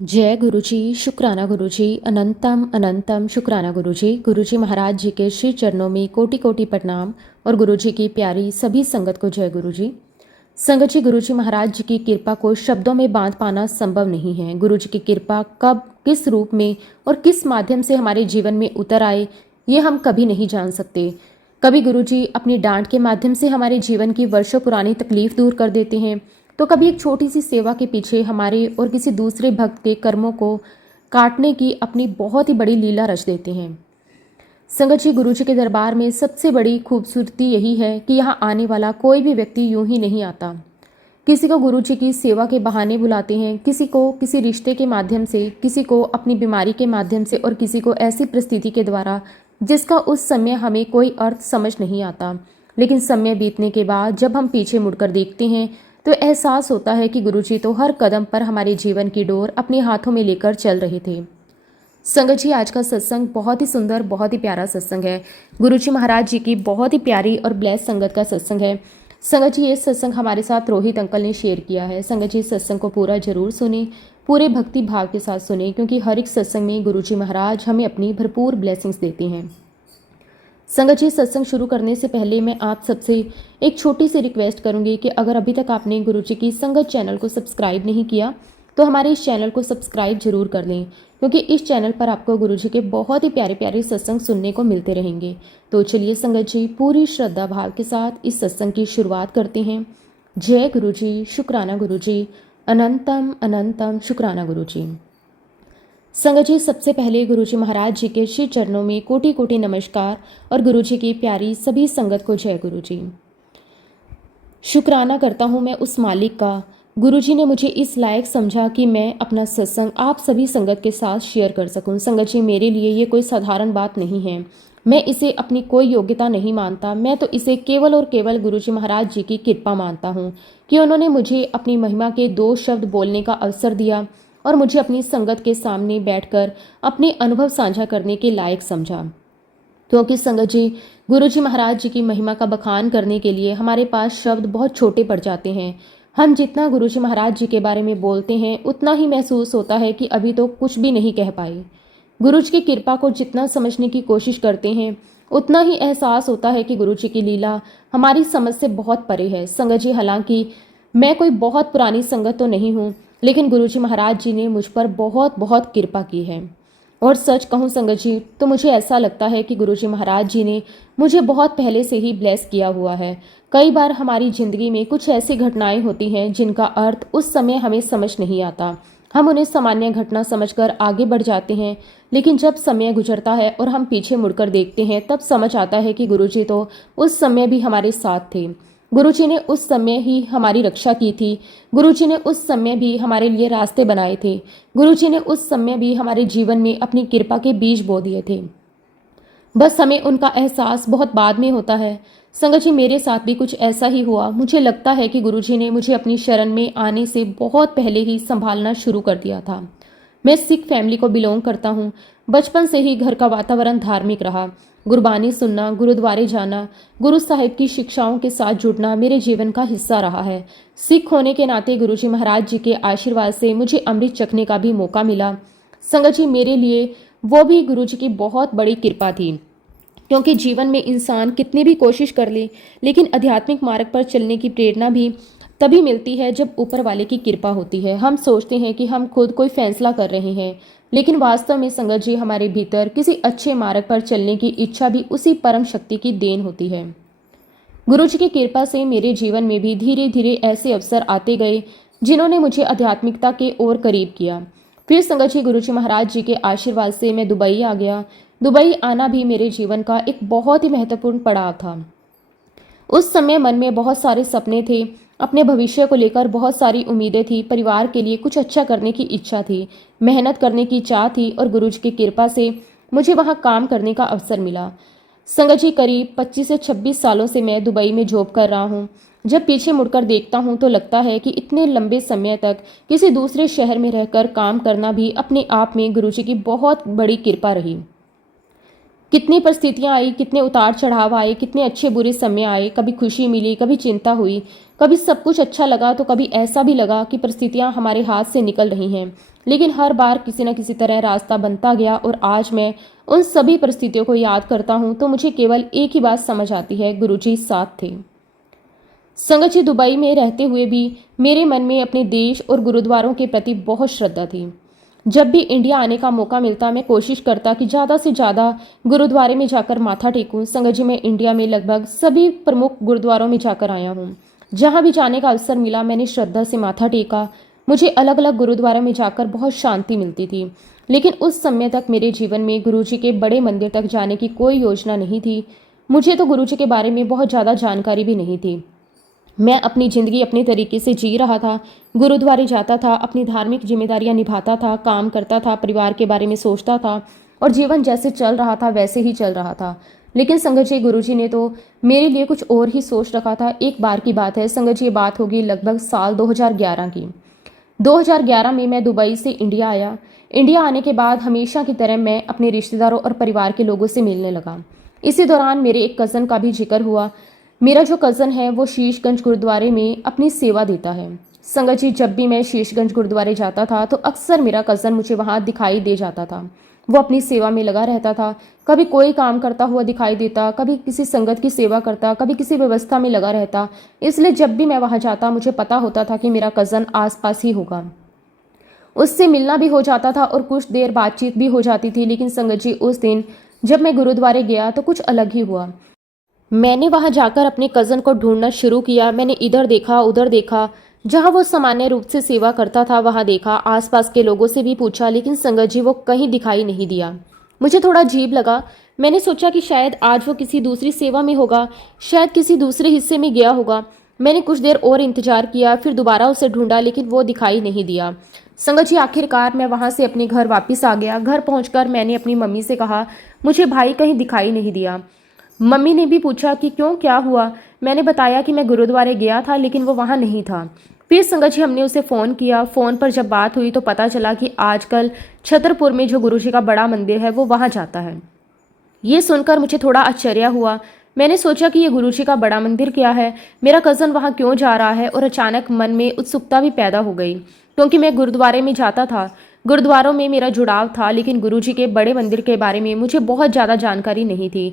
जय गुरुजी, शुक्राना गुरुजी, अनंतम अनंतम शुक्राना गुरुजी। गुरुजी महाराज जी के श्री चरणों में कोटि कोटि प्रणाम और गुरुजी की प्यारी सभी संगत को जय गुरुजी। संगत जी, गुरुजी महाराज जी की कृपा को शब्दों में बांध पाना संभव नहीं है। गुरुजी की कृपा कब, किस रूप में और किस माध्यम से हमारे जीवन में उतर आए, ये हम कभी नहीं जान सकते। कभी गुरुजी अपनी डांट के माध्यम से हमारे जीवन की वर्षों पुरानी तकलीफ दूर कर देते हैं, तो कभी एक छोटी सी सेवा के पीछे हमारे और किसी दूसरे भक्त के कर्मों को काटने की अपनी बहुत ही बड़ी लीला रच देते हैं। संगत जी, गुरु जी के दरबार में सबसे बड़ी खूबसूरती यही है कि यहाँ आने वाला कोई भी व्यक्ति यूं ही नहीं आता। किसी को गुरु जी की सेवा के बहाने बुलाते हैं, किसी को किसी रिश्ते के माध्यम से, किसी को अपनी बीमारी के माध्यम से और किसी को ऐसी परिस्थिति के द्वारा जिसका उस समय हमें कोई अर्थ समझ नहीं आता। लेकिन समय बीतने के बाद जब हम पीछे मुड़कर देखते हैं तो एहसास होता है कि गुरुजी तो हर कदम पर हमारे जीवन की डोर अपने हाथों में लेकर चल रहे थे। संगत जी, आज का सत्संग बहुत ही सुंदर, बहुत ही प्यारा सत्संग है। गुरुजी महाराज जी की बहुत ही प्यारी और ब्लेस संगत का सत्संग है। संगत जी, ये सत्संग हमारे साथ रोहित अंकल ने शेयर किया है। संगत जी, सत्संग को पूरा जरूर सुने, पूरे भक्ति भाव के साथ सुने, क्योंकि हर एक सत्संग में गुरुजी महाराज हमें अपनी भरपूर ब्लेसिंग्स देते हैं। संगत जी, सत्संग शुरू करने से पहले मैं आप सबसे एक छोटी सी रिक्वेस्ट करूंगी कि अगर अभी तक आपने गुरुजी की संगत चैनल को सब्सक्राइब नहीं किया तो हमारे इस चैनल को सब्सक्राइब जरूर कर लें, क्योंकि इस चैनल पर आपको गुरुजी के बहुत ही प्यारे प्यारे सत्संग सुनने को मिलते रहेंगे। तो चलिए संगत जी, पूरी श्रद्धा भाव के साथ इस सत्संग की शुरुआत करते हैं। जय गुरुजी, शुक्राना गुरुजी, अनंतम अनंतम शुक्राना गुरुजी। संगत जी, सबसे पहले गुरुजी महाराज जी के श्री चरणों में कोटि कोटि नमस्कार और गुरुजी की प्यारी सभी संगत को जय गुरुजी। शुक्राना करता हूँ मैं उस मालिक का, गुरुजी ने मुझे इस लायक समझा कि मैं अपना सत्संग आप सभी संगत के साथ शेयर कर सकूं। संगत जी, मेरे लिए ये कोई साधारण बात नहीं है। मैं इसे अपनी कोई योग्यता नहीं मानता। मैं तो इसे केवल और केवल गुरुजी महाराज जी की कृपा मानता हूँ कि उन्होंने मुझे अपनी महिमा के 2 शब्द बोलने का अवसर दिया और मुझे अपनी संगत के सामने बैठकर अपने अनुभव साझा करने के लायक समझा। क्योंकि संगत जी, गुरुजी महाराज जी की महिमा का बखान करने के लिए हमारे पास शब्द बहुत छोटे पड़ जाते हैं। हम जितना गुरुजी महाराज जी के बारे में बोलते हैं उतना ही महसूस होता है कि अभी तो कुछ भी नहीं कह पाए। गुरुजी की कृपा को जितना समझने की कोशिश करते हैं उतना ही एहसास होता है कि गुरुजी की लीला हमारी समझ से बहुत परे है। संगत जी, हालांकि मैं कोई बहुत पुरानी संगत तो नहीं हूँ, लेकिन गुरुजी महाराज जी ने मुझ पर बहुत बहुत कृपा की है। और सच कहूँ संगत जी, तो मुझे ऐसा लगता है कि गुरुजी महाराज जी ने मुझे बहुत पहले से ही ब्लेस किया हुआ है। कई बार हमारी ज़िंदगी में कुछ ऐसी घटनाएं होती हैं जिनका अर्थ उस समय हमें समझ नहीं आता। हम उन्हें सामान्य घटना समझकर आगे बढ़ जाते हैं, लेकिन जब समय गुजरता है और हम पीछे मुड़कर देखते हैं तब समझ आता है कि गुरुजी तो उस समय भी हमारे साथ थे। गुरुजी ने उस समय ही हमारी रक्षा की थी। गुरुजी ने उस समय भी हमारे लिए रास्ते बनाए थे। गुरुजी ने उस समय भी हमारे जीवन में अपनी कृपा के बीज बो दिए थे। बस हमें उनका एहसास बहुत बाद में होता है। संगत जी, मेरे साथ भी कुछ ऐसा ही हुआ। मुझे लगता है कि गुरुजी ने मुझे अपनी शरण में आने से बहुत पहले ही संभालना शुरू कर दिया था। मैं सिख फैमिली को बिलोंग करता हूँ। बचपन से ही घर का वातावरण धार्मिक रहा। गुरबानी सुनना, गुरुद्वारे जाना, गुरु साहिब की शिक्षाओं के साथ जुड़ना मेरे जीवन का हिस्सा रहा है। सिख होने के नाते गुरुजी महाराज जी के आशीर्वाद से मुझे अमृत चखने का भी मौका मिला। संगत जी, मेरे लिए वो भी गुरुजी की बहुत बड़ी कृपा थी, क्योंकि जीवन में इंसान कितनी भी कोशिश कर ले, लेकिन आध्यात्मिक मार्ग पर चलने की प्रेरणा भी तभी मिलती है जब ऊपर वाले की कृपा होती है। हम सोचते हैं कि हम खुद कोई फैसला कर रहे हैं, लेकिन वास्तव में संगत जी, हमारे भीतर किसी अच्छे मार्ग पर चलने की इच्छा भी उसी परम शक्ति की देन होती है। गुरुजी की कृपा से मेरे जीवन में भी धीरे धीरे ऐसे अवसर आते गए जिन्होंने मुझे आध्यात्मिकता के और करीब किया। फिर संगत जी, गुरुजी महाराज जी के आशीर्वाद से मैं दुबई आ गया। दुबई आना भी मेरे जीवन का एक बहुत ही महत्वपूर्ण पड़ाव था। उस समय मन में बहुत सारे सपने थे, अपने भविष्य को लेकर बहुत सारी उम्मीदें थी, परिवार के लिए कुछ अच्छा करने की इच्छा थी, मेहनत करने की चाह थी और गुरुजी की कृपा से मुझे वहाँ काम करने का अवसर मिला। संगत जी, करीब 25 से 26 सालों से मैं दुबई में जॉब कर रहा हूँ। जब पीछे मुड़कर देखता हूँ तो लगता है कि इतने लंबे समय तक किसी दूसरे शहर में रहकर काम करना भी अपने आप में गुरुजी की बहुत बड़ी कृपा रही। कितनी परिस्थितियां आई, कितने उतार चढ़ाव आए, कितने अच्छे बुरे समय आए, कभी खुशी मिली, कभी चिंता हुई। कभी सब कुछ अच्छा लगा तो कभी ऐसा भी लगा कि परिस्थितियां हमारे हाथ से निकल रही हैं, लेकिन हर बार किसी न किसी तरह रास्ता बनता गया। और आज मैं उन सभी परिस्थितियों को याद करता हूं तो मुझे केवल एक ही बात समझ आती है, गुरुजी साथ थे। संगत जी, दुबई में रहते हुए भी मेरे मन में अपने देश और गुरुद्वारों के प्रति बहुत श्रद्धा थी। जब भी इंडिया आने का मौका मिलता मैं कोशिश करता कि ज़्यादा से ज़्यादा गुरुद्वारे में जाकर माथा टेकूं। संगत जी, मैं इंडिया में लगभग सभी प्रमुख गुरुद्वारों में जाकर आया हूँ। जहाँ भी जाने का अवसर मिला मैंने श्रद्धा से माथा टेका। मुझे अलग अलग गुरुद्वारों में जाकर बहुत शांति मिलती थी, लेकिन उस समय तक मेरे जीवन में गुरुजी के बड़े मंदिर तक जाने की कोई योजना नहीं थी। मुझे तो गुरुजी के बारे में बहुत ज़्यादा जानकारी भी नहीं थी। मैं अपनी ज़िंदगी अपने तरीके से जी रहा था, गुरुद्वारे जाता था, अपनी धार्मिक जिम्मेदारियां निभाता था, काम करता था, परिवार के बारे में सोचता था और जीवन जैसे चल रहा था वैसे ही चल रहा था। लेकिन संगत जी, गुरुजी ने तो मेरे लिए कुछ और ही सोच रखा था। एक बार की बात है संगत जी, ये बात होगी लगभग साल 2011 की। 2011 में मैं दुबई से इंडिया आया। इंडिया आने के बाद हमेशा की तरह मैं अपने रिश्तेदारों और परिवार के लोगों से मिलने लगा। इसी दौरान मेरे एक कज़न का भी जिक्र हुआ। मेरा जो कज़न है वो शीशगंज गुरुद्वारे में अपनी सेवा देता है। संगत जी, जब भी मैं शीशगंज गुरुद्वारे जाता था तो अक्सर मेरा कज़न मुझे वहाँ दिखाई दे जाता था। वो अपनी सेवा में लगा रहता था, कभी कोई काम करता हुआ दिखाई देता, कभी किसी संगत की सेवा करता, कभी किसी व्यवस्था में लगा रहता। इसलिए जब भी मैं वहाँ जाता मुझे पता होता था कि मेरा कज़न आसपास ही होगा। उससे मिलना भी हो जाता था और कुछ देर बातचीत भी हो जाती थी। लेकिन संगत जी, उस दिन जब मैं गुरुद्वारे गया तो कुछ अलग ही हुआ। मैंने वहां जाकर अपने कज़न को ढूंढना शुरू किया। मैंने इधर देखा उधर देखा, जहां वो सामान्य रूप से सेवा करता था वहां देखा, आसपास के लोगों से भी पूछा, लेकिन संगत जी वो कहीं दिखाई नहीं दिया। मुझे थोड़ा अजीब लगा। मैंने सोचा कि शायद आज वो किसी दूसरी सेवा में होगा, शायद किसी दूसरे हिस्से में गया होगा। मैंने कुछ देर और इंतजार किया, फिर दोबारा उसे ढूंढा, लेकिन वो दिखाई नहीं दिया। संगत जी, आखिरकार मैं वहां से अपने घर वापस आ गया। घर पहुंचकर मैंने अपनी मम्मी से कहा, मुझे भाई कहीं दिखाई नहीं दिया। मम्मी ने भी पूछा कि क्यों, क्या हुआ। मैंने बताया कि मैं गुरुद्वारे गया था लेकिन वो वहाँ नहीं था। फिर संगत जी, हमने उसे फ़ोन किया। फ़ोन पर जब बात हुई तो पता चला कि आजकल छतरपुर में जो गुरुजी का बड़ा मंदिर है वो वहाँ जाता है। ये सुनकर मुझे थोड़ा आश्चर्य हुआ। मैंने सोचा कि ये गुरुजी का बड़ा मंदिर क्या है, मेरा कज़न वहाँ क्यों जा रहा है, और अचानक मन में उत्सुकता भी पैदा हो गई क्योंकि मैं गुरुद्वारे में जाता था, गुरुद्वारों में मेरा जुड़ाव था, लेकिन गुरुजी के बड़े मंदिर के बारे में मुझे बहुत ज़्यादा जानकारी नहीं थी।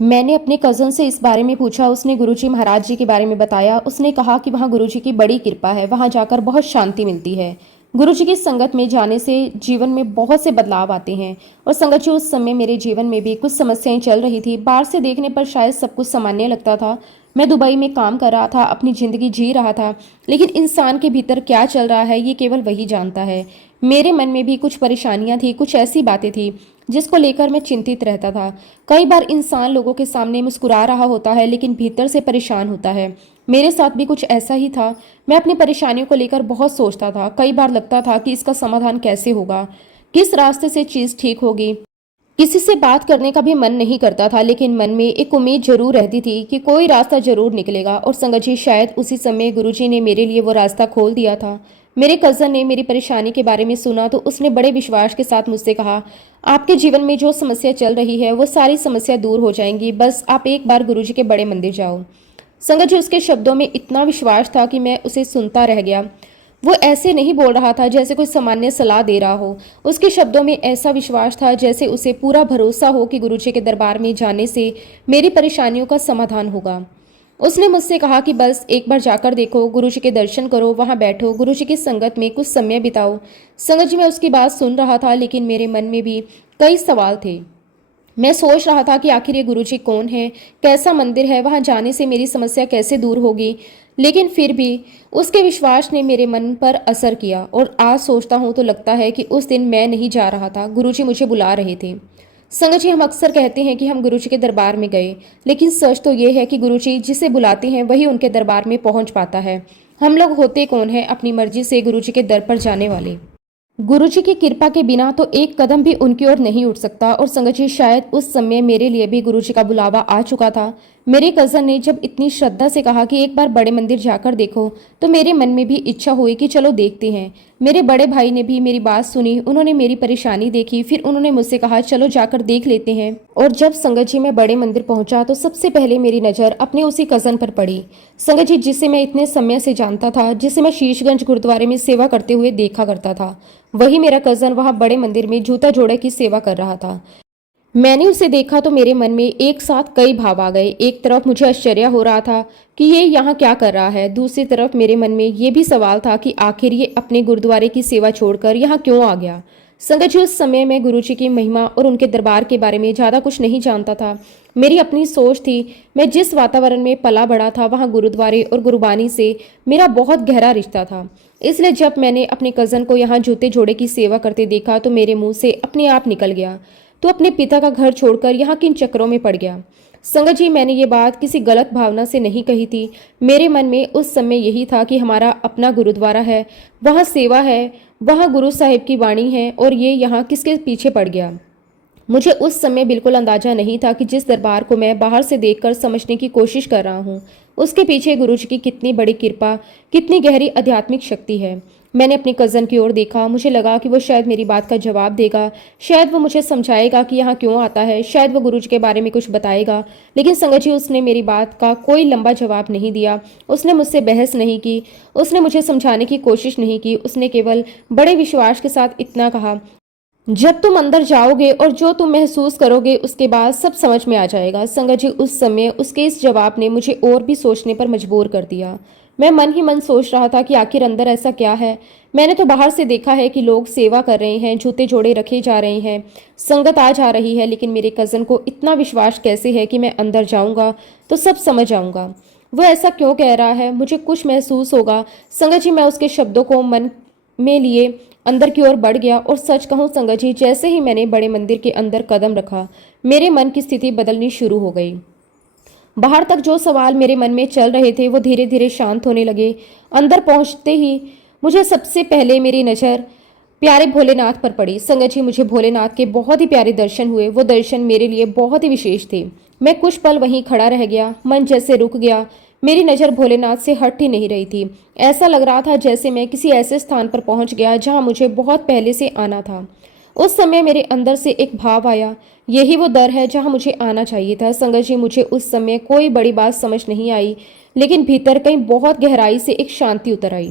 मैंने अपने कज़न से इस बारे में पूछा। उसने गुरुजी महाराज जी के बारे में बताया। उसने कहा कि वहाँ गुरुजी की बड़ी कृपा है, वहाँ जाकर बहुत शांति मिलती है। गुरुजी की संगत में जाने से जीवन में बहुत से बदलाव आते हैं। और संगत जी, उस समय मेरे जीवन में भी कुछ समस्याएं चल रही थी। बाहर से देखने पर शायद सब कुछ सामान्य लगता था। मैं दुबई में काम कर रहा था, अपनी ज़िंदगी जी रहा था, लेकिन इंसान के भीतर क्या चल रहा है ये केवल वही जानता है। मेरे मन में भी कुछ परेशानियां थी, कुछ ऐसी बातें थी जिसको लेकर मैं चिंतित रहता था। कई बार इंसान लोगों के सामने मुस्कुरा रहा होता है लेकिन भीतर से परेशान होता है। मेरे साथ भी कुछ ऐसा ही था। मैं अपनी परेशानियों को लेकर बहुत सोचता था। कई बार लगता था कि इसका समाधान कैसे होगा, किस रास्ते से चीज़ ठीक होगी। किसी से बात करने का भी मन नहीं करता था, लेकिन मन में एक उम्मीद जरूर रहती थी कि कोई रास्ता जरूर निकलेगा। और संगत जी, शायद उसी समय गुरुजी ने मेरे लिए वो रास्ता खोल दिया था। मेरे कज़न ने मेरी परेशानी के बारे में सुना तो उसने बड़े विश्वास के साथ मुझसे कहा, आपके जीवन में जो समस्या चल रही है वो सारी समस्या दूर हो जाएंगी, बस आप एक बार गुरुजी के बड़े मंदिर जाओ। संगत जी, उसके शब्दों में इतना विश्वास था कि मैं उसे सुनता रह गया। वो ऐसे नहीं बोल रहा था जैसे कोई सामान्य सलाह दे रहा हो। उसके शब्दों में ऐसा विश्वास था जैसे उसे पूरा भरोसा हो कि गुरुजी के दरबार में जाने से मेरी परेशानियों का समाधान होगा। उसने मुझसे कहा कि बस एक बार जाकर देखो, गुरुजी के दर्शन करो, वहां बैठो, गुरुजी की संगत में कुछ समय बिताओ। संगत जी, मैं उसकी बात सुन रहा था लेकिन मेरे मन में भी कई सवाल थे। मैं सोच रहा था कि आखिर ये गुरुजी कौन है, कैसा मंदिर है, वहां जाने से मेरी समस्या कैसे दूर होगी। लेकिन फिर भी उसके विश्वास ने मेरे मन पर असर किया और आज सोचता हूँ तो लगता है कि उस दिन मैं नहीं जा रहा था, गुरुजी मुझे बुला रहे थे। संगत जी, हम अक्सर कहते हैं कि हम गुरुजी के दरबार में गए, लेकिन सच तो ये है कि गुरुजी जिसे बुलाते हैं वही उनके दरबार में पहुंच पाता है। हम लोग होते कौन है अपनी मर्जी से गुरुजी के दर पर जाने वाले। गुरुजी की कृपा के बिना तो एक कदम भी उनकी ओर नहीं उठ सकता। और संगत जी, शायद उस समय मेरे लिए भी गुरुजी का बुलावा आ चुका था। मेरे कज़न ने जब इतनी श्रद्धा से कहा कि एक बार बड़े मंदिर जाकर देखो, तो मेरे मन में भी इच्छा हुई कि चलो देखते हैं। मेरे बड़े भाई ने भी मेरी बात सुनी, उन्होंने मेरी परेशानी देखी, फिर उन्होंने मुझसे कहा चलो जाकर देख लेते हैं। और जब संगत जी मैं बड़े मंदिर पहुंचा तो सबसे पहले मेरी नज़र अपने उसी कज़न पर पड़ी। संगत जी जिसे मैं इतने समय से जानता था, जिसे मैं शीशगंज गुरुद्वारे में सेवा करते हुए देखा करता था, वही मेरा कज़न वहाँ बड़े मंदिर में जूता जोड़े की सेवा कर रहा था। मैंने उसे देखा तो मेरे मन में एक साथ कई भाव आ गए। एक तरफ मुझे आश्चर्य हो रहा था कि ये यहाँ क्या कर रहा है, दूसरी तरफ मेरे मन में ये भी सवाल था कि आखिर ये अपने गुरुद्वारे की सेवा छोड़कर यहाँ क्यों आ गया। संगत जी उस समय मैं गुरु जी की महिमा और उनके दरबार के बारे में ज़्यादा कुछ नहीं जानता था। मेरी अपनी सोच थी। मैं जिस वातावरण में पला बड़ा था वहाँ गुरुद्वारे और गुरुबानी से मेरा बहुत गहरा रिश्ता था। इसलिए जब मैंने अपने कज़न को यहाँ जूते जोड़े की सेवा करते देखा तो मेरे मुंह से अपने आप निकल गया, तो अपने पिता का घर छोड़कर यहाँ किन चक्रों में पड़ गया। संगत जी मैंने ये बात किसी गलत भावना से नहीं कही थी। मेरे मन में उस समय यही था कि हमारा अपना गुरुद्वारा है, वहाँ सेवा है, वहाँ गुरु साहिब की वाणी है, और ये यहाँ किसके पीछे पड़ गया। मुझे उस समय बिल्कुल अंदाजा नहीं था कि जिस दरबार को मैं बाहर से देखकर समझने की कोशिश कर रहा हूँ, उसके पीछे गुरु जी की कितनी बड़ी कृपा, कितनी गहरी आध्यात्मिक शक्ति है। मैंने अपने कज़न की ओर देखा। मुझे लगा कि वो शायद मेरी बात का जवाब देगा, शायद वो मुझे समझाएगा कि यहाँ क्यों आता है, शायद वो गुरु जी के बारे में कुछ बताएगा। लेकिन संगत जी उसने मेरी बात का कोई लंबा जवाब नहीं दिया। उसने मुझसे बहस नहीं की, उसने मुझे समझाने की कोशिश नहीं की। उसने केवल बड़े विश्वास के साथ इतना कहा, जब तुम अंदर जाओगे और जो तुम महसूस करोगे उसके बाद सब समझ में आ जाएगा। संगत जी उस समय उसके इस जवाब ने मुझे और भी सोचने पर मजबूर कर दिया। मैं मन ही मन सोच रहा था कि आखिर अंदर ऐसा क्या है। मैंने तो बाहर से देखा है कि लोग सेवा कर रहे हैं, जूते जोड़े रखे जा रहे हैं, संगत आ जा रही है, लेकिन मेरे कज़न को इतना विश्वास कैसे है कि मैं अंदर जाऊंगा तो सब समझ आऊंगा। वो ऐसा क्यों कह रहा है, मुझे कुछ महसूस होगा। संगत जी मैं उसके शब्दों को मन में लिए अंदर की ओर बढ़ गया, और सच कहूं संगत जी जैसे ही मैंने बड़े मंदिर के अंदर कदम रखा, मेरे मन की स्थिति बदलनी शुरू हो गई। बाहर तक जो सवाल मेरे मन में चल रहे थे वो धीरे धीरे शांत होने लगे। अंदर पहुंचते ही मुझे सबसे पहले मेरी नज़र प्यारे भोलेनाथ पर पड़ी। संगत जी मुझे भोलेनाथ के बहुत ही प्यारे दर्शन हुए। वो दर्शन मेरे लिए बहुत ही विशेष थे। मैं कुछ पल वहीं खड़ा रह गया, मन जैसे रुक गया। मेरी नज़र भोलेनाथ से हट ही नहीं रही थी। ऐसा लग रहा था जैसे मैं किसी ऐसे स्थान पर पहुंच गया जहां मुझे बहुत पहले से आना था। उस समय मेरे अंदर से एक भाव आया, यही वो दर है जहां मुझे आना चाहिए था। संगत जी मुझे उस समय कोई बड़ी बात समझ नहीं आई, लेकिन भीतर कहीं बहुत गहराई से एक शांति उतर आई।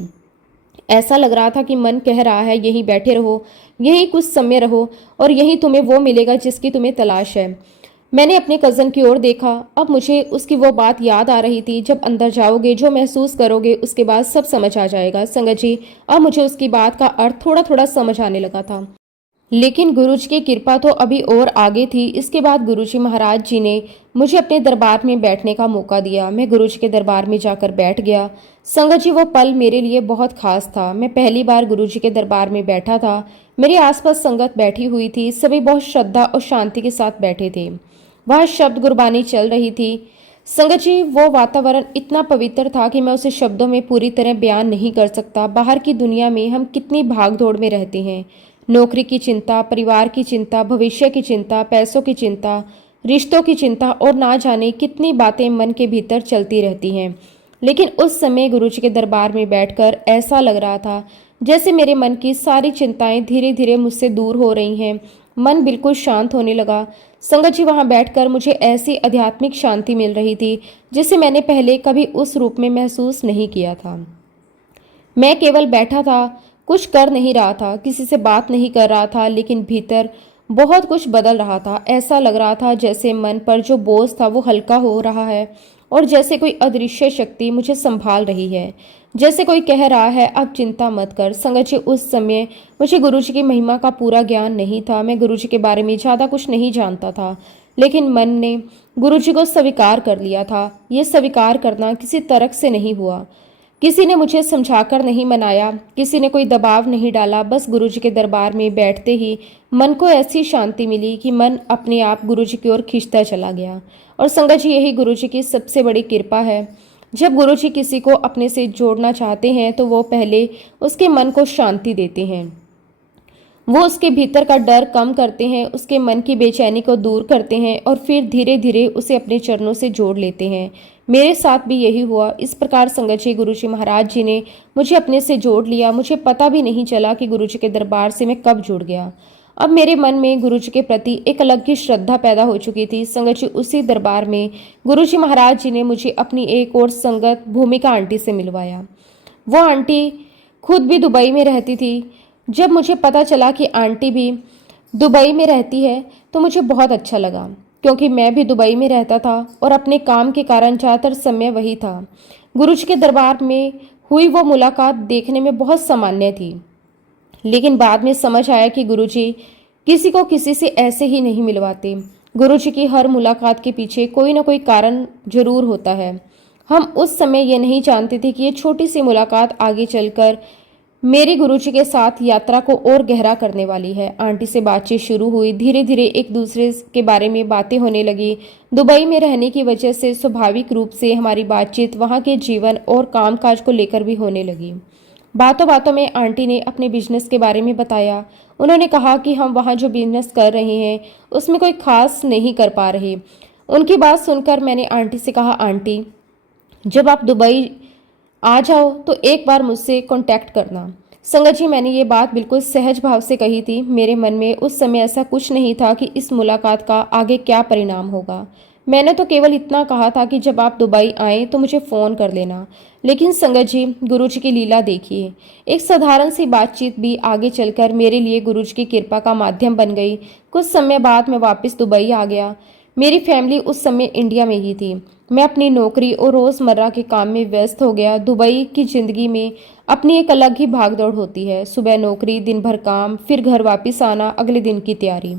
ऐसा लग रहा था कि मन कह रहा है यहीं बैठे रहो, यहीं कुछ समय रहो, और यहीं तुम्हें वो मिलेगा जिसकी तुम्हें तलाश है। मैंने अपने कज़न की ओर देखा। अब मुझे उसकी वो बात याद आ रही थी, जब अंदर जाओगे जो महसूस करोगे उसके बाद सब समझ आ जाएगा। संगत जी अब मुझे उसकी बात का अर्थ थोड़ा थोड़ा समझ आने लगा था। लेकिन गुरुजी की कृपा तो अभी और आगे थी। इसके बाद गुरुजी महाराज जी ने मुझे अपने दरबार में बैठने का मौका दिया। मैं गुरुजी के दरबार में जाकर बैठ गया। संगत जी वो पल मेरे लिए बहुत खास था। मैं पहली बार गुरुजी के दरबार में बैठा था। मेरे आसपास संगत बैठी हुई थी, सभी बहुत श्रद्धा और शांति के साथ बैठे थे। वह शब्द गुरबानी चल रही थी। संगत जी वो वातावरण इतना पवित्र था कि मैं उसे शब्दों में पूरी तरह बयान नहीं कर सकता। बाहर की दुनिया में हम कितनी भागदौड़ में रहते हैं, नौकरी की चिंता, परिवार की चिंता, भविष्य की चिंता, पैसों की चिंता, रिश्तों की चिंता, और ना जाने कितनी बातें मन के भीतर चलती रहती हैं। लेकिन उस समय गुरुजी के दरबार में बैठकर ऐसा लग रहा था जैसे मेरे मन की सारी चिंताएं धीरे धीरे मुझसे दूर हो रही हैं। मन बिल्कुल शांत होने लगा। संगत जी वहां बैठकर मुझे ऐसी आध्यात्मिक शांति मिल रही थी जिसे मैंने पहले कभी उस रूप में महसूस नहीं किया था। मैं केवल बैठा था, कुछ कर नहीं रहा था, किसी से बात नहीं कर रहा था, लेकिन भीतर बहुत कुछ बदल रहा था। ऐसा लग रहा था जैसे मन पर जो बोझ था वो हल्का हो रहा है, और जैसे कोई अदृश्य शक्ति मुझे संभाल रही है, जैसे कोई कह रहा है अब चिंता मत कर। संगत जी उस समय मुझे गुरुजी की महिमा का पूरा ज्ञान नहीं था। मैं गुरुजी के बारे में ज़्यादा कुछ नहीं जानता था, लेकिन मन ने गुरुजी को स्वीकार कर लिया था। ये स्वीकार करना किसी तर्क से नहीं हुआ, किसी ने मुझे समझाकर नहीं मनाया, किसी ने कोई दबाव नहीं डाला। बस गुरुजी के दरबार में बैठते ही मन को ऐसी शांति मिली कि मन अपने आप गुरुजी की ओर खींचता चला गया। और संगत जी यही गुरुजी की सबसे बड़ी कृपा है। जब गुरुजी किसी को अपने से जोड़ना चाहते हैं तो वो पहले उसके मन को शांति देते हैं। वो उसके भीतर का डर कम करते हैं, उसके मन की बेचैनी को दूर करते हैं और फिर धीरे धीरे उसे अपने चरणों से जोड़ लेते हैं। मेरे साथ भी यही हुआ। इस प्रकार संगत जी, गुरु जी महाराज जी ने मुझे अपने से जोड़ लिया। मुझे पता भी नहीं चला कि गुरु जी के दरबार से मैं कब जुड़ गया। अब मेरे मन में गुरु जी के प्रति एक अलग ही श्रद्धा पैदा हो चुकी थी। संगत जी, उसी दरबार में गुरु जी महाराज जी ने मुझे अपनी एक और संगत भूमिका आंटी से मिलवाया। वो आंटी खुद भी दुबई में रहती थी। जब मुझे पता चला कि आंटी भी दुबई में रहती है तो मुझे बहुत अच्छा लगा, क्योंकि मैं भी दुबई में रहता था और अपने काम के कारण ज़्यादातर समय वही था। गुरुजी के दरबार में हुई वो मुलाकात देखने में बहुत सामान्य थी, लेकिन बाद में समझ आया कि गुरुजी किसी को किसी से ऐसे ही नहीं मिलवाते। गुरुजी की हर मुलाकात के पीछे कोई ना कोई कारण जरूर होता है। हम उस समय ये नहीं जानते थे कि ये छोटी सी मुलाकात आगे चलकर मेरी गुरुजी के साथ यात्रा को और गहरा करने वाली है। आंटी से बातचीत शुरू हुई। धीरे धीरे एक दूसरे के बारे में बातें होने लगी। दुबई में रहने की वजह से स्वाभाविक रूप से हमारी बातचीत वहाँ के जीवन और कामकाज को लेकर भी होने लगी। बातों बातों में आंटी ने अपने बिजनेस के बारे में बताया। उन्होंने कहा कि हम वहाँ जो बिजनेस कर रहे हैं उसमें कोई खास नहीं कर पा रहे। उनकी बात सुनकर मैंने आंटी से कहा, आंटी जब आप दुबई आ जाओ तो एक बार मुझसे कांटेक्ट करना। संगत जी, मैंने ये बात बिल्कुल सहज भाव से कही थी। मेरे मन में उस समय ऐसा कुछ नहीं था कि इस मुलाकात का आगे क्या परिणाम होगा। मैंने तो केवल इतना कहा था कि जब आप दुबई आए तो मुझे फ़ोन कर लेना। लेकिन संगत जी, गुरुजी की लीला देखिए। एक साधारण सी बातचीत भी आगे चलकर मेरे लिए गुरुजी की कृपा का माध्यम बन गई। कुछ समय बाद मैं वापस दुबई आ गया। मेरी फैमिली उस समय इंडिया में ही थी। मैं अपनी नौकरी और रोज़मर्रा के काम में व्यस्त हो गया। दुबई की ज़िंदगी में अपनी एक अलग ही भागदौड़ होती है। सुबह नौकरी, दिन भर काम, फिर घर वापस आना, अगले दिन की तैयारी।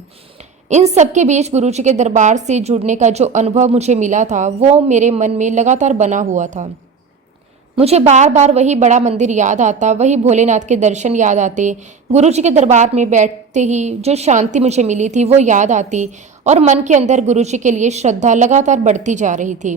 इन सब के बीच गुरुजी के दरबार से जुड़ने का जो अनुभव मुझे मिला था वो मेरे मन में लगातार बना हुआ था। मुझे बार बार वही बड़ा मंदिर याद आता, वही भोलेनाथ के दर्शन याद आते, गुरुजी के दरबार में बैठते ही जो शांति मुझे मिली थी वो याद आती और मन के अंदर गुरुजी के लिए श्रद्धा लगातार बढ़ती जा रही थी।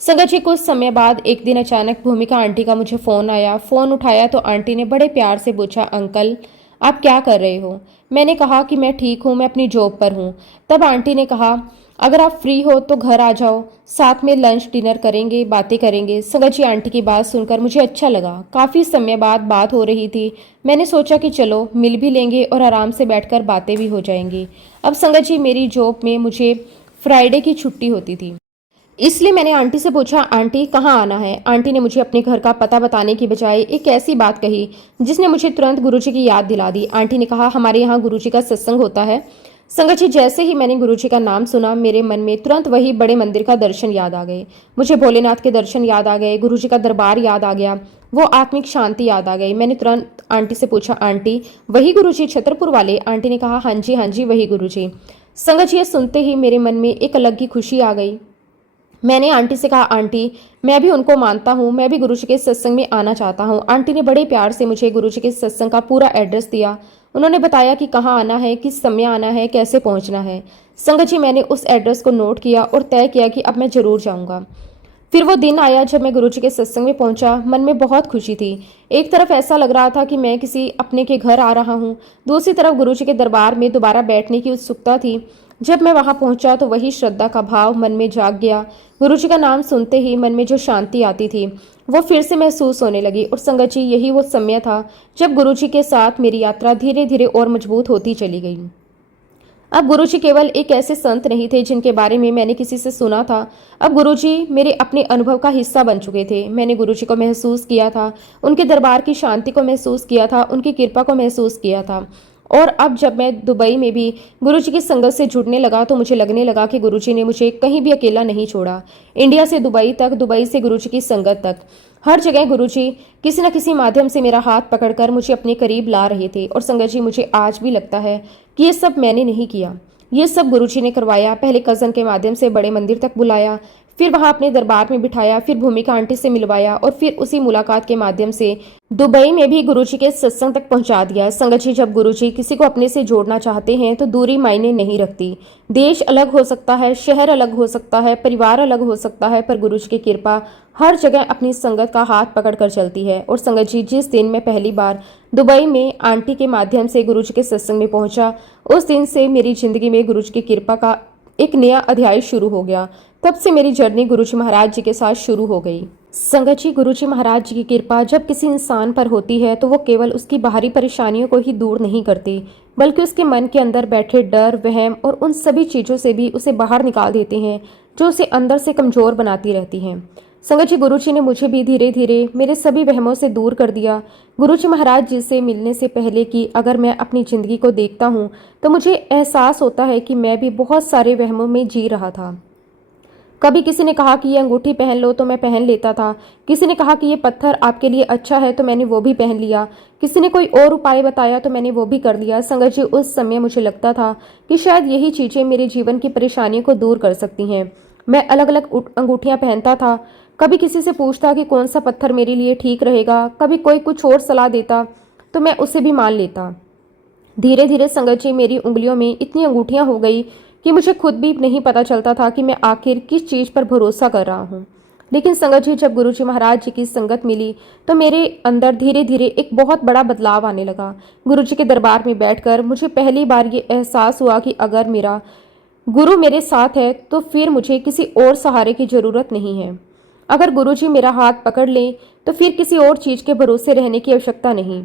संगत जी, कुछ समय बाद एक दिन अचानक भूमिका आंटी का मुझे फ़ोन आया। फ़ोन उठाया तो आंटी ने बड़े प्यार से पूछा, अंकल आप क्या कर रहे हो? मैंने कहा कि मैं ठीक हूँ, मैं अपनी जॉब पर हूँ। तब आंटी ने कहा, अगर आप फ्री हो तो घर आ जाओ, साथ में लंच डिनर करेंगे, बातें करेंगे। संगत जी, आंटी की बात सुनकर मुझे अच्छा लगा। काफ़ी समय बाद बात हो रही थी। मैंने सोचा कि चलो मिल भी लेंगे और आराम से बैठकर बातें भी हो जाएंगी। अब संगत जी, मेरी जॉब में मुझे फ्राइडे की छुट्टी होती थी, इसलिए मैंने आंटी से पूछा, आंटी कहाँ आना है? आंटी ने मुझे अपने घर का पता बताने की बजाय एक ऐसी बात कही जिसने मुझे तुरंत गुरुजी की याद दिला दी। आंटी ने कहा, हमारे यहाँ गुरुजी का सत्संग होता है। संगत जी, जैसे ही मैंने गुरुजी का नाम सुना मेरे मन में तुरंत वही बड़े मंदिर का दर्शन याद आ गए। मुझे भोलेनाथ के दर्शन याद आ गए, गुरुजी का दरबार याद आ गया, वो आत्मिक शांति याद आ गई। मैंने तुरंत आंटी से पूछा, आंटी वही गुरुजी छतरपुर वाले? आंटी ने कहा, हाँ जी वही गुरुजी। संगत जी, ये सुनते ही मेरे मन में एक अलग ही खुशी आ गई। मैंने आंटी से कहा, आंटी मैं भी उनको मानता हूँ, मैं भी गुरुजी के सत्संग में आना चाहता हूँ। आंटी ने बड़े प्यार से मुझे गुरुजी के सत्संग का पूरा एड्रेस दिया। उन्होंने बताया कि कहाँ आना है, किस समय आना है, कैसे पहुँचना है। संगत जी, मैंने उस एड्रेस को नोट किया और तय किया कि अब मैं जरूर जाऊँगा। फिर वो दिन आया जब मैं गुरुजी के सत्संग में पहुंचा। मन में बहुत खुशी थी। एक तरफ ऐसा लग रहा था कि मैं किसी अपने के घर आ रहा हूँ, दूसरी तरफ गुरुजी के दरबार में दोबारा बैठने की उत्सुकता थी। जब मैं वहां पहुंचा तो वही श्रद्धा का भाव मन में जाग गया। गुरुजी का नाम सुनते ही मन में जो शांति आती थी वो फिर से महसूस होने लगी। और संगत जी, यही वो समय था जब गुरुजी के साथ मेरी यात्रा धीरे धीरे और मजबूत होती चली गई। अब गुरुजी केवल एक ऐसे संत नहीं थे जिनके बारे में मैंने किसी से सुना था। अब गुरुजी मेरे अपने अनुभव का हिस्सा बन चुके थे। मैंने गुरुजी को महसूस किया था, उनके दरबार की शांति को महसूस किया था, उनकी कृपा को महसूस किया था। और अब जब मैं दुबई में भी गुरुजी की संगत से जुड़ने लगा तो मुझे लगने लगा कि गुरुजी ने मुझे कहीं भी अकेला नहीं छोड़ा। इंडिया से दुबई तक, दुबई से गुरुजी की संगत तक, हर जगह गुरुजी किसी न किसी माध्यम से मेरा हाथ पकड़कर मुझे अपने करीब ला रहे थे। और संगत जी, मुझे आज भी लगता है कि ये सब मैंने नहीं किया, ये सब गुरुजी ने करवाया। पहले कज़न के माध्यम से बड़े मंदिर तक बुलाया, फिर वहां अपने दरबार में बिठाया, फिर भूमिका आंटी से मिलवाया और फिर उसी मुलाकात के माध्यम से दुबई में भी गुरुजी के सत्संग तक पहुंचा दिया। संगत जी, जब गुरुजी किसी को अपने से जोड़ना चाहते हैं तो दूरी मायने नहीं रखती। देश अलग हो सकता है, शहर अलग हो सकता है, परिवार अलग हो सकता है, पर गुरुजी की कृपा हर जगह अपनी संगत का हाथ पकड़ कर चलती है। और संगत जी, जिस दिन मैं पहली बार दुबई में आंटी के माध्यम से गुरुजी के सत्संग में पहुंचा, उस दिन से मेरी जिंदगी में गुरुजी की कृपा का एक नया अध्याय शुरू हो गया। तब से मेरी जर्नी गुरुजी महाराज जी के साथ शुरू हो गई। संगत जी, गुरुजी महाराज जी की कृपा जब किसी इंसान पर होती है तो वो केवल उसकी बाहरी परेशानियों को ही दूर नहीं करती, बल्कि उसके मन के अंदर बैठे डर, वहम और उन सभी चीज़ों से भी उसे बाहर निकाल देते हैं जो उसे अंदर से कमज़ोर बनाती रहती हैं। संगत जी, गुरुजी ने मुझे भी धीरे धीरे मेरे सभी वहमों से दूर कर दिया। गुरुजी महाराज जी से मिलने से पहले कि अगर मैं अपनी ज़िंदगी को देखता हूँ तो मुझे एहसास होता है कि मैं भी बहुत सारे वहमों में जी रहा था। कभी किसी ने कहा कि ये अंगूठी पहन लो तो मैं पहन लेता था। किसी ने कहा कि ये पत्थर आपके लिए अच्छा है तो मैंने वो भी पहन लिया। किसी ने कोई और उपाय बताया तो मैंने वो भी कर लिया। संगत जी, उस समय मुझे लगता था कि शायद यही चीज़ें मेरे जीवन की परेशानियों को दूर कर सकती हैं। मैं अलग अलग अंगूठियाँ पहनता था। कभी किसी से पूछता कि कौन सा पत्थर मेरे लिए ठीक रहेगा, कभी कोई कुछ और सलाह देता तो मैं उसे भी मान लेता। धीरे धीरे संगत जी, मेरी उंगलियों में इतनी अंगूठियां हो गई कि मुझे खुद भी नहीं पता चलता था कि मैं आखिर किस चीज़ पर भरोसा कर रहा हूँ। लेकिन संगत जी, जब गुरुजी महाराज जी की संगत मिली तो मेरे अंदर धीरे धीरे एक बहुत बड़ा बदलाव आने लगा। गुरुजी के दरबार में बैठकर मुझे पहली बार ये एहसास हुआ कि अगर मेरा गुरु मेरे साथ है तो फिर मुझे किसी और सहारे की ज़रूरत नहीं है। अगर गुरुजी मेरा हाथ पकड़ लें तो फिर किसी और चीज़ के भरोसे रहने की आवश्यकता नहीं।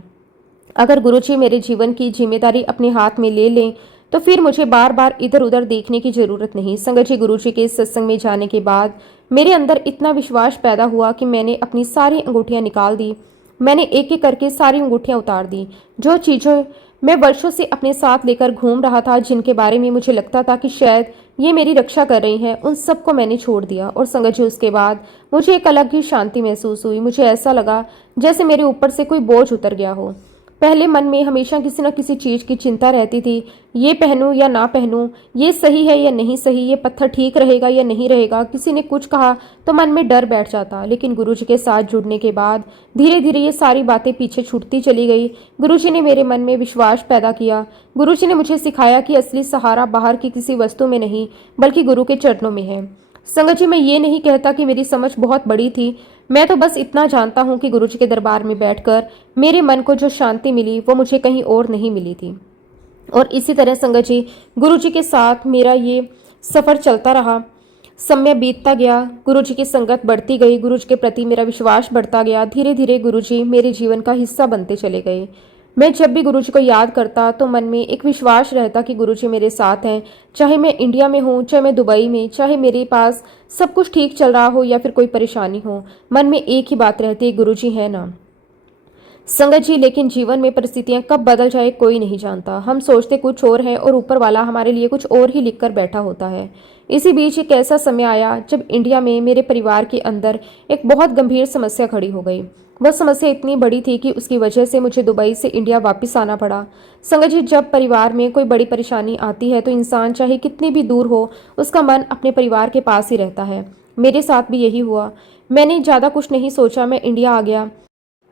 अगर गुरुजी मेरे जीवन की जिम्मेदारी अपने हाथ में ले लें तो फिर मुझे बार बार इधर उधर देखने की ज़रूरत नहीं। संगत जी, गुरुजी के इस सत्संग में जाने के बाद मेरे अंदर इतना विश्वास पैदा हुआ कि मैंने अपनी सारी अंगूठियाँ निकाल दी। मैंने एक एक करके सारी अंगूठियाँ उतार दी। जो चीज़ें मैं वर्षों से अपने साथ लेकर घूम रहा था, जिनके बारे में मुझे लगता था कि शायद ये मेरी रक्षा कर रही हैं, उन सबको मैंने छोड़ दिया। और संगत जी, उसके बाद मुझे एक अलग ही शांति महसूस हुई। मुझे ऐसा लगा जैसे मेरे ऊपर से कोई बोझ उतर गया हो। पहले मन में हमेशा किसी न किसी चीज़ की चिंता रहती थी, ये पहनूं या ना पहनूं, ये सही है या नहीं सही, ये पत्थर ठीक रहेगा या नहीं रहेगा। किसी ने कुछ कहा तो मन में डर बैठ जाता। लेकिन गुरुजी के साथ जुड़ने के बाद धीरे धीरे ये सारी बातें पीछे छूटती चली गई। गुरुजी ने मेरे मन में विश्वास पैदा किया। गुरुजी ने मुझे सिखाया कि असली सहारा बाहर की किसी वस्तु में नहीं, बल्कि गुरु के चरणों में है। संगत जी, मैं ये नहीं कहता कि मेरी समझ बहुत बड़ी थी। मैं तो बस इतना जानता हूँ कि गुरुजी के दरबार में बैठकर मेरे मन को जो शांति मिली वो मुझे कहीं और नहीं मिली थी। और इसी तरह संगत जी, गुरुजी के साथ मेरा ये सफ़र चलता रहा। समय बीतता गया, गुरुजी की संगत बढ़ती गई, गुरुजी के प्रति मेरा विश्वास बढ़ता गया। धीरे धीरे गुरुजी मेरे जीवन का हिस्सा बनते चले गए। मैं जब भी गुरुजी को याद करता तो मन में एक विश्वास रहता कि गुरुजी मेरे साथ हैं। चाहे मैं इंडिया में हूँ, चाहे मैं दुबई में, चाहे मेरे पास सब कुछ ठीक चल रहा हो या फिर कोई परेशानी हो, मन में एक ही बात रहती है, गुरुजी है ना। संगत जी, लेकिन जीवन में परिस्थितियां कब बदल जाए कोई नहीं जानता। हम सोचते कुछ और है और ऊपर वाला हमारे लिए कुछ और ही लिख कर बैठा होता है। इसी बीच एक ऐसा समय आया जब इंडिया में मेरे परिवार के अंदर एक बहुत गंभीर समस्या खड़ी हो गई। वह समस्या इतनी बड़ी थी कि उसकी वजह से मुझे दुबई से इंडिया वापस आना पड़ा। संगत जी, जब परिवार में कोई बड़ी परेशानी आती है तो इंसान चाहे कितनी भी दूर हो, उसका मन अपने परिवार के पास ही रहता है। मेरे साथ भी यही हुआ। मैंने ज़्यादा कुछ नहीं सोचा, मैं इंडिया आ गया।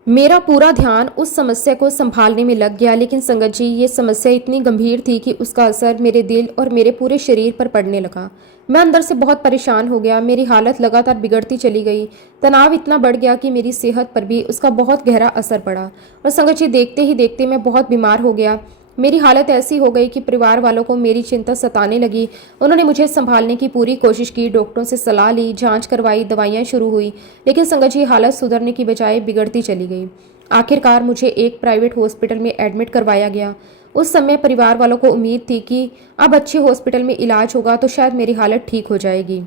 मेरा पूरा ध्यान उस समस्या को संभालने में लग गया। लेकिन संगत जी, ये समस्या इतनी गंभीर थी कि उसका असर मेरे दिल और मेरे पूरे शरीर पर पड़ने लगा। मैं अंदर से बहुत परेशान हो गया। मेरी हालत लगातार बिगड़ती चली गई। तनाव इतना बढ़ गया कि मेरी सेहत पर भी उसका बहुत गहरा असर पड़ा। और संगत जी, देखते ही देखते मैं बहुत बीमार हो गया। मेरी हालत ऐसी हो गई कि परिवार वालों को मेरी चिंता सताने लगी। उन्होंने मुझे संभालने की पूरी कोशिश की, डॉक्टरों से सलाह ली, जांच करवाई, दवाइयाँ शुरू हुई। लेकिन संगत जी, हालत सुधरने की बजाय बिगड़ती चली गई। आखिरकार मुझे एक प्राइवेट हॉस्पिटल में एडमिट करवाया गया। उस समय परिवार वालों को उम्मीद थी कि अब अच्छे हॉस्पिटल में इलाज होगा तो शायद मेरी हालत ठीक हो जाएगी।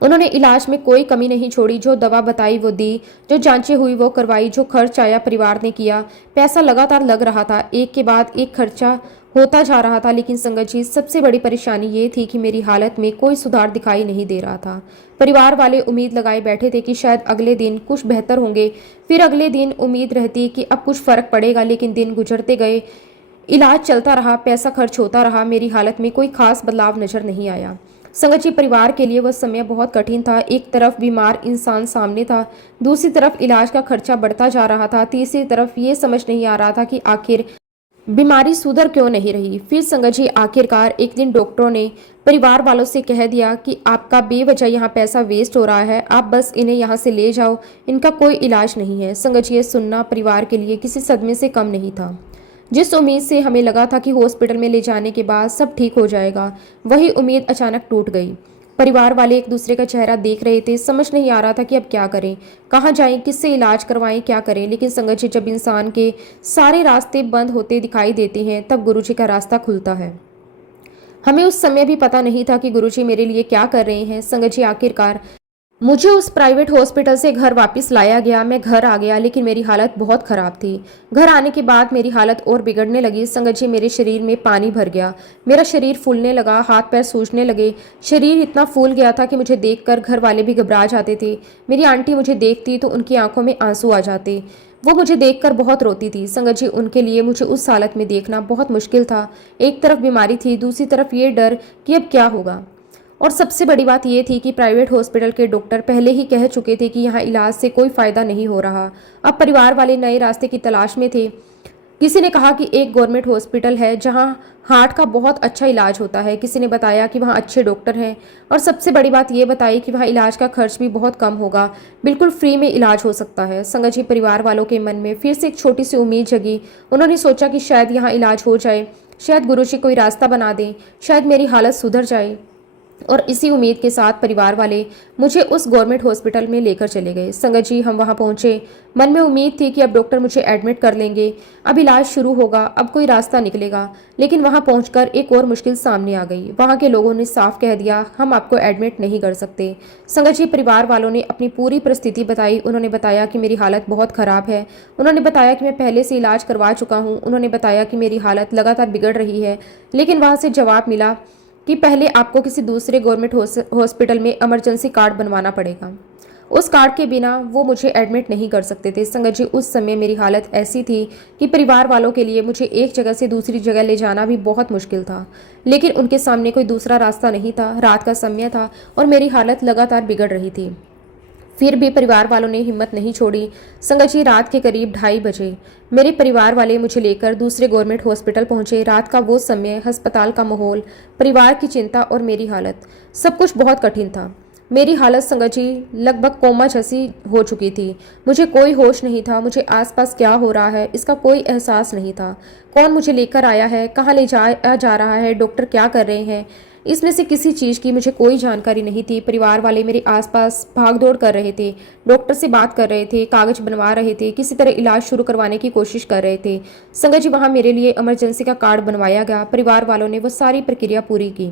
उन्होंने इलाज में कोई कमी नहीं छोड़ी। जो दवा बताई वो दी, जो जांचें हुई वो करवाई, जो खर्च आया परिवार ने किया। पैसा लगातार लग रहा था, एक के बाद एक खर्चा होता जा रहा था। लेकिन संगत जी, सबसे बड़ी परेशानी ये थी कि मेरी हालत में कोई सुधार दिखाई नहीं दे रहा था। परिवार वाले उम्मीद लगाए बैठे थे कि शायद अगले दिन कुछ बेहतर होंगे, फिर अगले दिन उम्मीद रहती कि अब कुछ फर्क पड़ेगा। लेकिन दिन गुजरते गए, इलाज चलता रहा, पैसा खर्च होता रहा, मेरी हालत में कोई खास बदलाव नजर नहीं आया। संगत जी, परिवार के लिए वह समय बहुत कठिन था। एक तरफ बीमार इंसान सामने था, दूसरी तरफ इलाज का खर्चा बढ़ता जा रहा था, तीसरी तरफ ये समझ नहीं आ रहा था कि आखिर बीमारी सुधर क्यों नहीं रही। फिर संगत जी, आखिरकार एक दिन डॉक्टरों ने परिवार वालों से कह दिया कि आपका बेवजह यहाँ पैसा वेस्ट हो रहा है, आप बस इन्हें यहाँ से ले जाओ, इनका कोई इलाज नहीं है। संगत जी, ये सुनना परिवार के लिए किसी सदमे से कम नहीं था। जिस उम्मीद से हमें लगा था कि हॉस्पिटल में ले जाने के बाद सब ठीक हो जाएगा, वही उम्मीद अचानक टूट गई। परिवार वाले एक दूसरे का चेहरा देख रहे थे, समझ नहीं आ रहा था कि अब क्या करें, कहाँ जाएं, किससे इलाज करवाएं, क्या करें। लेकिन संगत जी, जब इंसान के सारे रास्ते बंद होते दिखाई देते हैं तब गुरुजी का रास्ता खुलता है। हमें उस समय भी पता नहीं था कि गुरुजी मेरे लिए क्या कर रहे हैं। संगत जी, आखिरकार मुझे उस प्राइवेट हॉस्पिटल से घर वापस लाया गया। मैं घर आ गया, लेकिन मेरी हालत बहुत ख़राब थी। घर आने के बाद मेरी हालत और बिगड़ने लगी। संगत जी, मेरे शरीर में पानी भर गया, मेरा शरीर फूलने लगा, हाथ पैर सूजने लगे। शरीर इतना फूल गया था कि मुझे देखकर घर वाले भी घबरा जाते थे। मेरी आंटी मुझे देखती तो उनकी आंखों में आंसू आ जाते। वो मुझे देखकर बहुत रोती थी। संगत जी, उनके लिए मुझे उस हालत में देखना बहुत मुश्किल था। एक तरफ बीमारी थी, दूसरी तरफ ये डर कि अब क्या होगा। और सबसे बड़ी बात यह थी कि प्राइवेट हॉस्पिटल के डॉक्टर पहले ही कह चुके थे कि यहाँ इलाज से कोई फ़ायदा नहीं हो रहा। अब परिवार वाले नए रास्ते की तलाश में थे। किसी ने कहा कि एक गवर्नमेंट हॉस्पिटल है जहाँ हार्ट का बहुत अच्छा इलाज होता है। किसी ने बताया कि वहाँ अच्छे डॉक्टर हैं, और सबसे बड़ी बात ये बताई कि वहाँ इलाज का खर्च भी बहुत कम होगा, बिल्कुल फ्री में इलाज हो सकता है। संगत जी, परिवार वालों के मन में फिर से एक छोटी सी उम्मीद जगी। उन्होंने सोचा कि शायद यहाँ इलाज हो जाए, शायद गुरुजी कोई रास्ता बना दें, शायद मेरी हालत सुधर जाए। और इसी उम्मीद के साथ परिवार वाले मुझे उस गवर्नमेंट हॉस्पिटल में लेकर चले गए। संगत जी, हम वहां पहुंचे। मन में उम्मीद थी कि अब डॉक्टर मुझे एडमिट कर लेंगे, अब इलाज शुरू होगा, अब कोई रास्ता निकलेगा। लेकिन वहां पहुंचकर एक और मुश्किल सामने आ गई। वहां के लोगों ने साफ कह दिया, हम आपको एडमिट नहीं कर सकते। संगत जी, परिवार वालों ने अपनी पूरी परिस्थिति बताई। उन्होंने बताया कि मेरी हालत बहुत ख़राब है। उन्होंने बताया कि मैं पहले से इलाज करवा चुका हूँ। उन्होंने बताया कि मेरी हालत लगातार बिगड़ रही है। लेकिन वहाँ से जवाब मिला कि पहले आपको किसी दूसरे गवर्नमेंट हॉस्पिटल में इमरजेंसी कार्ड बनवाना पड़ेगा। उस कार्ड के बिना वो मुझे एडमिट नहीं कर सकते थे। संगत जी, उस समय मेरी हालत ऐसी थी कि परिवार वालों के लिए मुझे एक जगह से दूसरी जगह ले जाना भी बहुत मुश्किल था। लेकिन उनके सामने कोई दूसरा रास्ता नहीं था। रात का समय था और मेरी हालत लगातार बिगड़ रही थी। फिर भी परिवार वालों ने हिम्मत नहीं छोड़ी। संगत जी, रात के करीब 2:30 बजे मेरे परिवार वाले मुझे लेकर दूसरे गवर्नमेंट हॉस्पिटल पहुंचे। रात का वो समय, अस्पताल का माहौल, परिवार की चिंता और मेरी हालत, सब कुछ बहुत कठिन था। मेरी हालत संगत जी लगभग कोमा जैसी हो चुकी थी। मुझे कोई होश नहीं था। मुझे आसपास क्या हो रहा है इसका कोई एहसास नहीं था। कौन मुझे लेकर आया है, कहाँ ले जाया जा रहा है, डॉक्टर क्या कर रहे हैं, इसमें से किसी चीज़ की मुझे कोई जानकारी नहीं थी। परिवार वाले मेरे आसपास भागदौड़ कर रहे थे, डॉक्टर से बात कर रहे थे, कागज बनवा रहे थे, किसी तरह इलाज शुरू करवाने की कोशिश कर रहे थे। संगत जी, वहाँ मेरे लिए इमरजेंसी का कार्ड बनवाया गया। परिवार वालों ने वो सारी प्रक्रिया पूरी की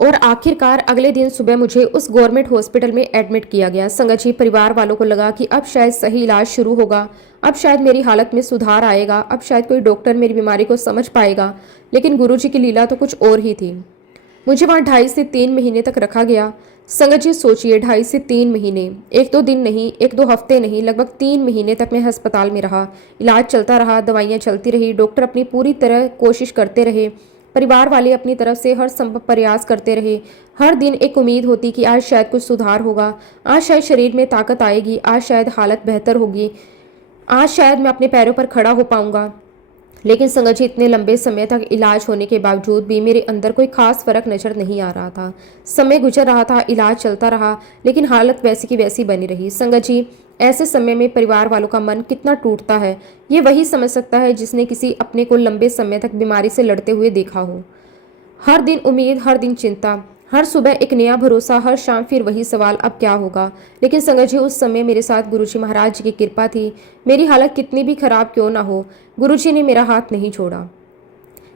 और आखिरकार अगले दिन सुबह मुझे उस गवर्नमेंट हॉस्पिटल में एडमिट किया गया। संगत जी, परिवार वालों को लगा कि अब शायद सही इलाज शुरू होगा, अब शायद मेरी हालत में सुधार आएगा, अब शायद कोई डॉक्टर मेरी बीमारी को समझ पाएगा। लेकिन गुरुजी की लीला तो कुछ और ही थी। मुझे वहाँ 2.5 से 3 महीने तक रखा गया। संगत जी, सोचिए, 2.5 से 3 महीने, 1-2 दिन नहीं, 1-2 हफ्ते नहीं, लगभग 3 महीने तक मैं अस्पताल में रहा। इलाज चलता रहा, दवाइयाँ चलती रही, डॉक्टर अपनी पूरी तरह कोशिश करते रहे, परिवार वाले अपनी तरफ से हर संभव प्रयास करते रहे। हर दिन एक उम्मीद होती कि आज शायद कुछ सुधार होगा, आज शायद शरीर में ताकत आएगी, आज शायद हालत बेहतर होगी, आज शायद मैं अपने पैरों पर खड़ा हो पाऊंगा। लेकिन संगत जी, इतने लंबे समय तक इलाज होने के बावजूद भी मेरे अंदर कोई खास फर्क नजर नहीं आ रहा था। समय गुजर रहा था, इलाज चलता रहा, लेकिन हालत वैसी की वैसी बनी रही। संगत जी, ऐसे समय में परिवार वालों का मन कितना टूटता है, ये वही समझ सकता है जिसने किसी अपने को लंबे समय तक बीमारी से लड़ते हुए देखा हो। हर दिन उम्मीद, हर दिन चिंता, हर सुबह एक नया भरोसा, हर शाम फिर वही सवाल, अब क्या होगा। लेकिन संगत जी, उस समय मेरे साथ गुरुजी महाराज जी की कृपा थी। मेरी हालत कितनी भी खराब क्यों ना हो, गुरुजी ने मेरा हाथ नहीं छोड़ा।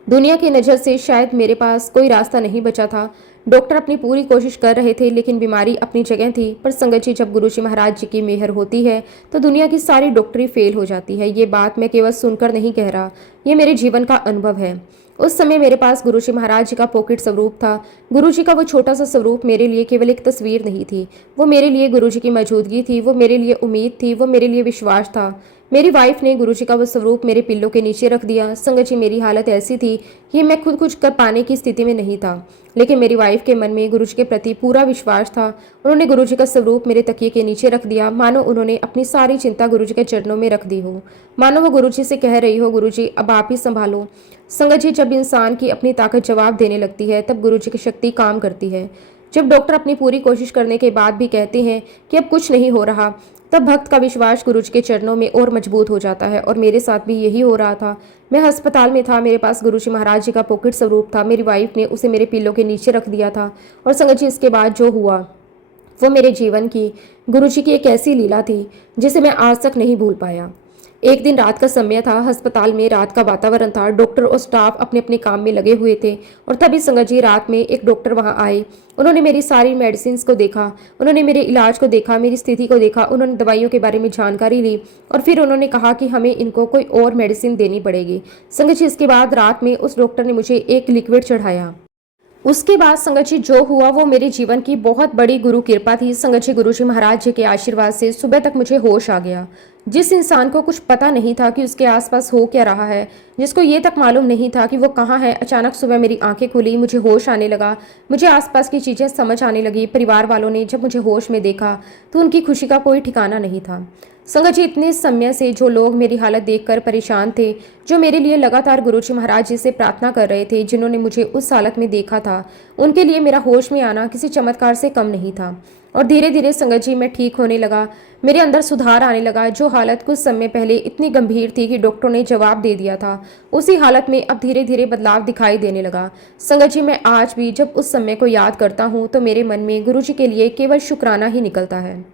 दुनिया की नज़र से शायद मेरे पास कोई रास्ता नहीं बचा था। डॉक्टर अपनी पूरी कोशिश कर रहे थे, लेकिन बीमारी अपनी जगह थी। पर संगत जी, जब गुरुजी महाराज जी की मेहर होती है तो दुनिया की सारी डॉक्टरी फेल हो जाती है। ये बात मैं केवल सुनकर नहीं कह रहा, ये मेरे जीवन का अनुभव है। उस समय मेरे पास गुरुजी महाराज जी का पॉकेट स्वरूप था। गुरुजी का वो छोटा सा स्वरूप मेरे लिए केवल एक तस्वीर नहीं थी, वो मेरे लिए गुरुजी की मौजूदगी थी, वो मेरे लिए उम्मीद थी, वो मेरे लिए विश्वास था। मेरी वाइफ ने गुरुजी का वो स्वरूप मेरे पिल्लों के नीचे रख दिया। संगत जी, मेरी हालत ऐसी थी कि मैं खुद कुछ कर पाने की स्थिति में नहीं था, लेकिन मेरी वाइफ के मन में गुरुजी के प्रति पूरा विश्वास था। उन्होंने गुरुजी का स्वरूप मेरे तकिए के नीचे रख दिया, मानो उन्होंने अपनी सारी चिंता गुरुजी के चरणों में रख दी हो, मानो वो गुरुजी से कह रही हो, गुरुजी अब आप ही संभालो। संगत जी, जब इंसान की अपनी ताकत जवाब देने लगती है तब गुरुजी की शक्ति काम करती है। जब डॉक्टर अपनी पूरी कोशिश करने के बाद भी कहते हैं कि अब कुछ नहीं हो रहा, तब भक्त का विश्वास गुरुजी के चरणों में और मजबूत हो जाता है। और मेरे साथ भी यही हो रहा था। मैं अस्पताल में था, मेरे पास गुरुजी महाराज जी का पॉकेट स्वरूप था। मेरी वाइफ ने उसे मेरे पिल्लों के नीचे रख दिया था। और संगत जी, इसके बाद जो हुआ वो मेरे जीवन की गुरुजी की एक ऐसी लीला थी जिसे मैं आज तक नहीं भूल पाया। एक दिन रात का समय था, अस्पताल में रात का वातावरण था, डॉक्टर और स्टाफ अपने अपने काम में लगे हुए थे। और तभी संगत जी, रात में एक डॉक्टर वहां आए। उन्होंने मेरी सारी मेडिसिन को देखा, उन्होंने मेरे इलाज को देखा, मेरी स्थिति को देखा, उन्होंने दवाइयों के बारे में जानकारी ली और फिर उन्होंने कहा कि हमें इनको कोई और मेडिसिन देनी पड़ेगी। संगत जी, इसके बाद रात में उस डॉक्टर ने मुझे एक लिक्विड चढ़ाया। उसके बाद संगत जी, जो हुआ वो मेरे जीवन की बहुत बड़ी गुरु कृपा थी। संगत जी, गुरुजी महाराज जी के आशीर्वाद से सुबह तक मुझे होश आ गया। जिस इंसान को कुछ पता नहीं था कि उसके आसपास हो क्या रहा है, जिसको ये तक मालूम नहीं था कि वो कहाँ है, अचानक सुबह मेरी आंखें खुली, मुझे होश आने लगा, मुझे आसपास की चीज़ें समझ आने लगी। परिवार वालों ने जब मुझे होश में देखा तो उनकी खुशी का कोई ठिकाना नहीं था। संगत जी, इतने समय से जो लोग मेरी हालत देखकर परेशान थे, जो मेरे लिए लगातार गुरुजी महाराज जी से प्रार्थना कर रहे थे, जिन्होंने मुझे उस हालत में देखा था, उनके लिए मेरा होश में आना किसी चमत्कार से कम नहीं था। और धीरे धीरे संगत जी, मैं ठीक होने लगा, मेरे अंदर सुधार आने लगा। जो हालत कुछ समय पहले इतनी गंभीर थी कि डॉक्टरों ने जवाब दे दिया था, उसी हालत में अब धीरे धीरे बदलाव दिखाई देने लगा। संगत जी, मैं आज भी जब उस समय को याद करता हूँ तो मेरे मन में गुरुजी के लिए केवल शुक्राना ही निकलता है,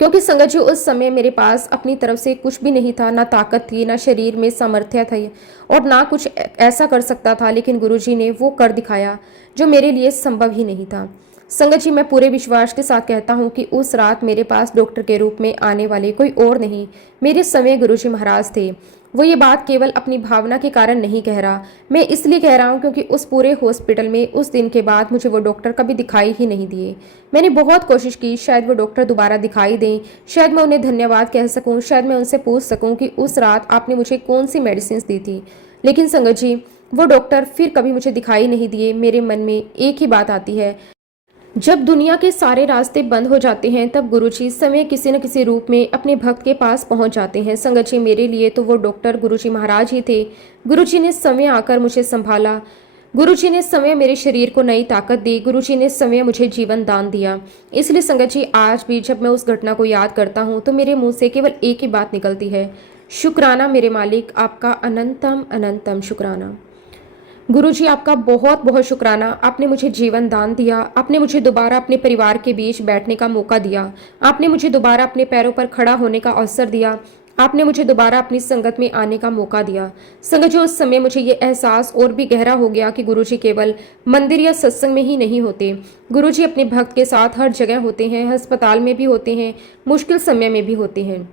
क्योंकि संगत जी, उस समय मेरे पास अपनी तरफ से कुछ भी नहीं था, ना ताकत थी, ना शरीर में सामर्थ्य थी और ना कुछ ऐसा कर सकता था, लेकिन गुरुजी ने वो कर दिखाया जो मेरे लिए संभव ही नहीं था। संगत जी, मैं पूरे विश्वास के साथ कहता हूँ कि उस रात मेरे पास डॉक्टर के रूप में आने वाले कोई और नहीं, मेरे समय गुरुजी महाराज थे। वो ये बात केवल अपनी भावना के कारण नहीं कह रहा, मैं इसलिए कह रहा हूँ क्योंकि उस पूरे हॉस्पिटल में उस दिन के बाद मुझे वो डॉक्टर कभी दिखाई ही नहीं दिए। मैंने बहुत कोशिश की, शायद वो डॉक्टर दोबारा दिखाई दें, शायद मैं उन्हें धन्यवाद कह सकूँ, शायद मैं उनसे पूछ सकूँ कि उस रात आपने मुझे कौन सी मेडिसिन दी थी। लेकिन संगत जी, वो डॉक्टर फिर कभी मुझे दिखाई नहीं दिए। मेरे मन में एक ही बात आती है, जब दुनिया के सारे रास्ते बंद हो जाते हैं तब गुरुजी समय किसी न किसी रूप में अपने भक्त के पास पहुंच जाते हैं। संगत जी, मेरे लिए तो वो डॉक्टर गुरुजी महाराज ही थे। गुरुजी ने समय आकर मुझे संभाला, गुरुजी ने समय मेरे शरीर को नई ताकत दी, गुरुजी ने समय मुझे जीवन दान दिया। इसलिए संगत जी, आज भी जब मैं उस घटना को याद करता हूँ तो मेरे मुंह से केवल एक ही बात निकलती है, शुक्राना मेरे मालिक, आपका अनंतम अनंतम शुक्राना। गुरुजी, आपका बहुत बहुत शुक्राना। आपने मुझे जीवन दान दिया, आपने मुझे दोबारा अपने परिवार के बीच बैठने का मौका दिया, आपने मुझे दोबारा अपने पैरों पर खड़ा होने का अवसर दिया, आपने मुझे दोबारा अपनी संगत में आने का मौका दिया। संगत जी, उस समय मुझे ये एहसास और भी गहरा हो गया कि गुरुजी केवल मंदिर या सत्संग में ही नहीं होते, गुरुजी अपने भक्त के साथ हर जगह होते हैं, अस्पताल में भी होते हैं, मुश्किल समय में भी होते हैं।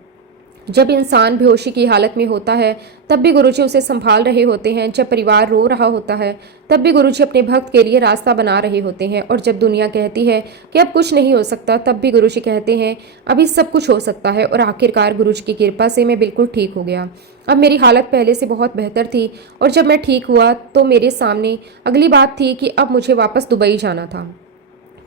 जब इंसान बेहोशी की हालत में होता है तब भी गुरुजी उसे संभाल रहे होते हैं, जब परिवार रो रहा होता है तब भी गुरुजी अपने भक्त के लिए रास्ता बना रहे होते हैं, और जब दुनिया कहती है कि अब कुछ नहीं हो सकता तब भी गुरुजी कहते हैं अभी सब कुछ हो सकता है। और आखिरकार गुरुजी की कृपा से मैं बिल्कुल ठीक हो गया। अब मेरी हालत पहले से बहुत बेहतर थी और जब मैं ठीक हुआ तो मेरे सामने अगली बात थी कि अब मुझे वापस दुबई जाना था,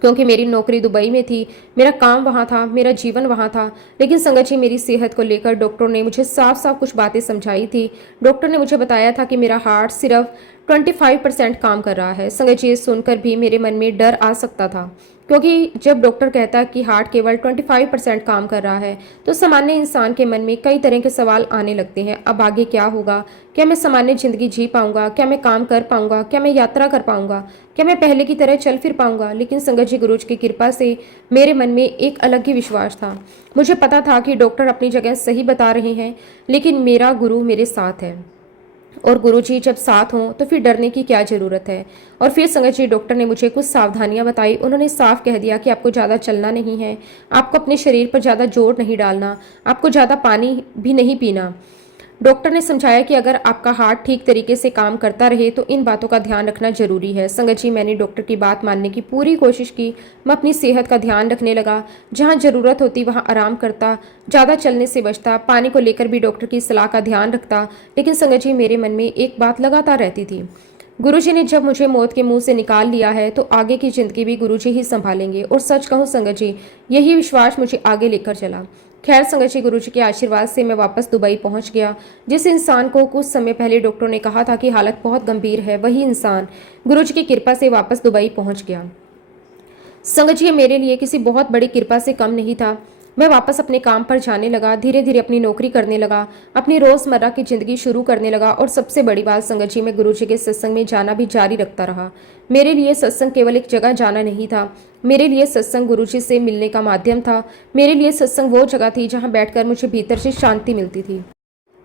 क्योंकि मेरी नौकरी दुबई में थी, मेरा काम वहाँ था, मेरा जीवन वहाँ था। लेकिन संगत जी, मेरी सेहत को लेकर डॉक्टर ने मुझे साफ साफ कुछ बातें समझाई थी। डॉक्टर ने मुझे बताया था कि मेरा हार्ट सिर्फ 25% काम कर रहा है। संगत जी, ये सुनकर भी मेरे मन में डर आ सकता था, क्योंकि जब डॉक्टर कहता है कि हार्ट केवल 25% काम कर रहा है तो सामान्य इंसान के मन में कई तरह के सवाल आने लगते हैं। अब आगे क्या होगा? क्या मैं सामान्य जिंदगी जी पाऊंगा? क्या मैं काम कर पाऊंगा? क्या मैं यात्रा कर पाऊंगा? क्या मैं पहले की तरह चल फिर पाऊंगा? लेकिन संगत जी, गुरुजी की कृपा से मेरे मन में एक अलग ही विश्वास था। मुझे पता था कि डॉक्टर अपनी जगह सही बता रहे हैं, लेकिन मेरा गुरु मेरे साथ है, और गुरुजी जब साथ हों तो फिर डरने की क्या ज़रूरत है। और फिर संगत जी, डॉक्टर ने मुझे कुछ सावधानियां बताई। उन्होंने साफ कह दिया कि आपको ज़्यादा चलना नहीं है, आपको अपने शरीर पर ज़्यादा जोर नहीं डालना, आपको ज़्यादा पानी भी नहीं पीना, डॉक्टर ने समझाया कि अगर आपका हार्ट ठीक तरीके से काम करता रहे तो इन बातों का ध्यान रखना जरूरी है। संगत जी, मैंने डॉक्टर की बात मानने की पूरी कोशिश की। मैं अपनी सेहत का ध्यान रखने लगा, जहाँ ज़रूरत होती वहाँ आराम करता, ज़्यादा चलने से बचता, पानी को लेकर भी डॉक्टर की सलाह का ध्यान रखता। लेकिन संगत जी, मेरे मन में एक बात लगातार रहती थी, गुरुजी ने जब मुझे मौत के मुंह से निकाल लिया है तो आगे की जिंदगी भी गुरुजी ही संभालेंगे। और सच कहूँ संगत जी, यही विश्वास मुझे आगे लेकर चला। खैर संगत जी, गुरुजी के आशीर्वाद से मैं वापस दुबई पहुंच गया। जिस इंसान को कुछ समय पहले डॉक्टर ने कहा था कि हालत बहुत गंभीर है, वही इंसान गुरुजी की कृपा से वापस दुबई पहुंच गया। संगत जी, ये मेरे लिए किसी बहुत बड़ी कृपा से कम नहीं था। मैं वापस अपने काम पर जाने लगा, धीरे धीरे अपनी नौकरी करने लगा, अपनी रोज़मर्रा की ज़िंदगी शुरू करने लगा। और सबसे बड़ी बात संगत जी, मैं गुरुजी के सत्संग में जाना भी जारी रखता रहा। मेरे लिए सत्संग केवल एक जगह जाना नहीं था, मेरे लिए सत्संग गुरुजी से मिलने का माध्यम था। मेरे लिए सत्संग वो जगह थी जहाँ बैठकर मुझे भीतर से शांति मिलती थी।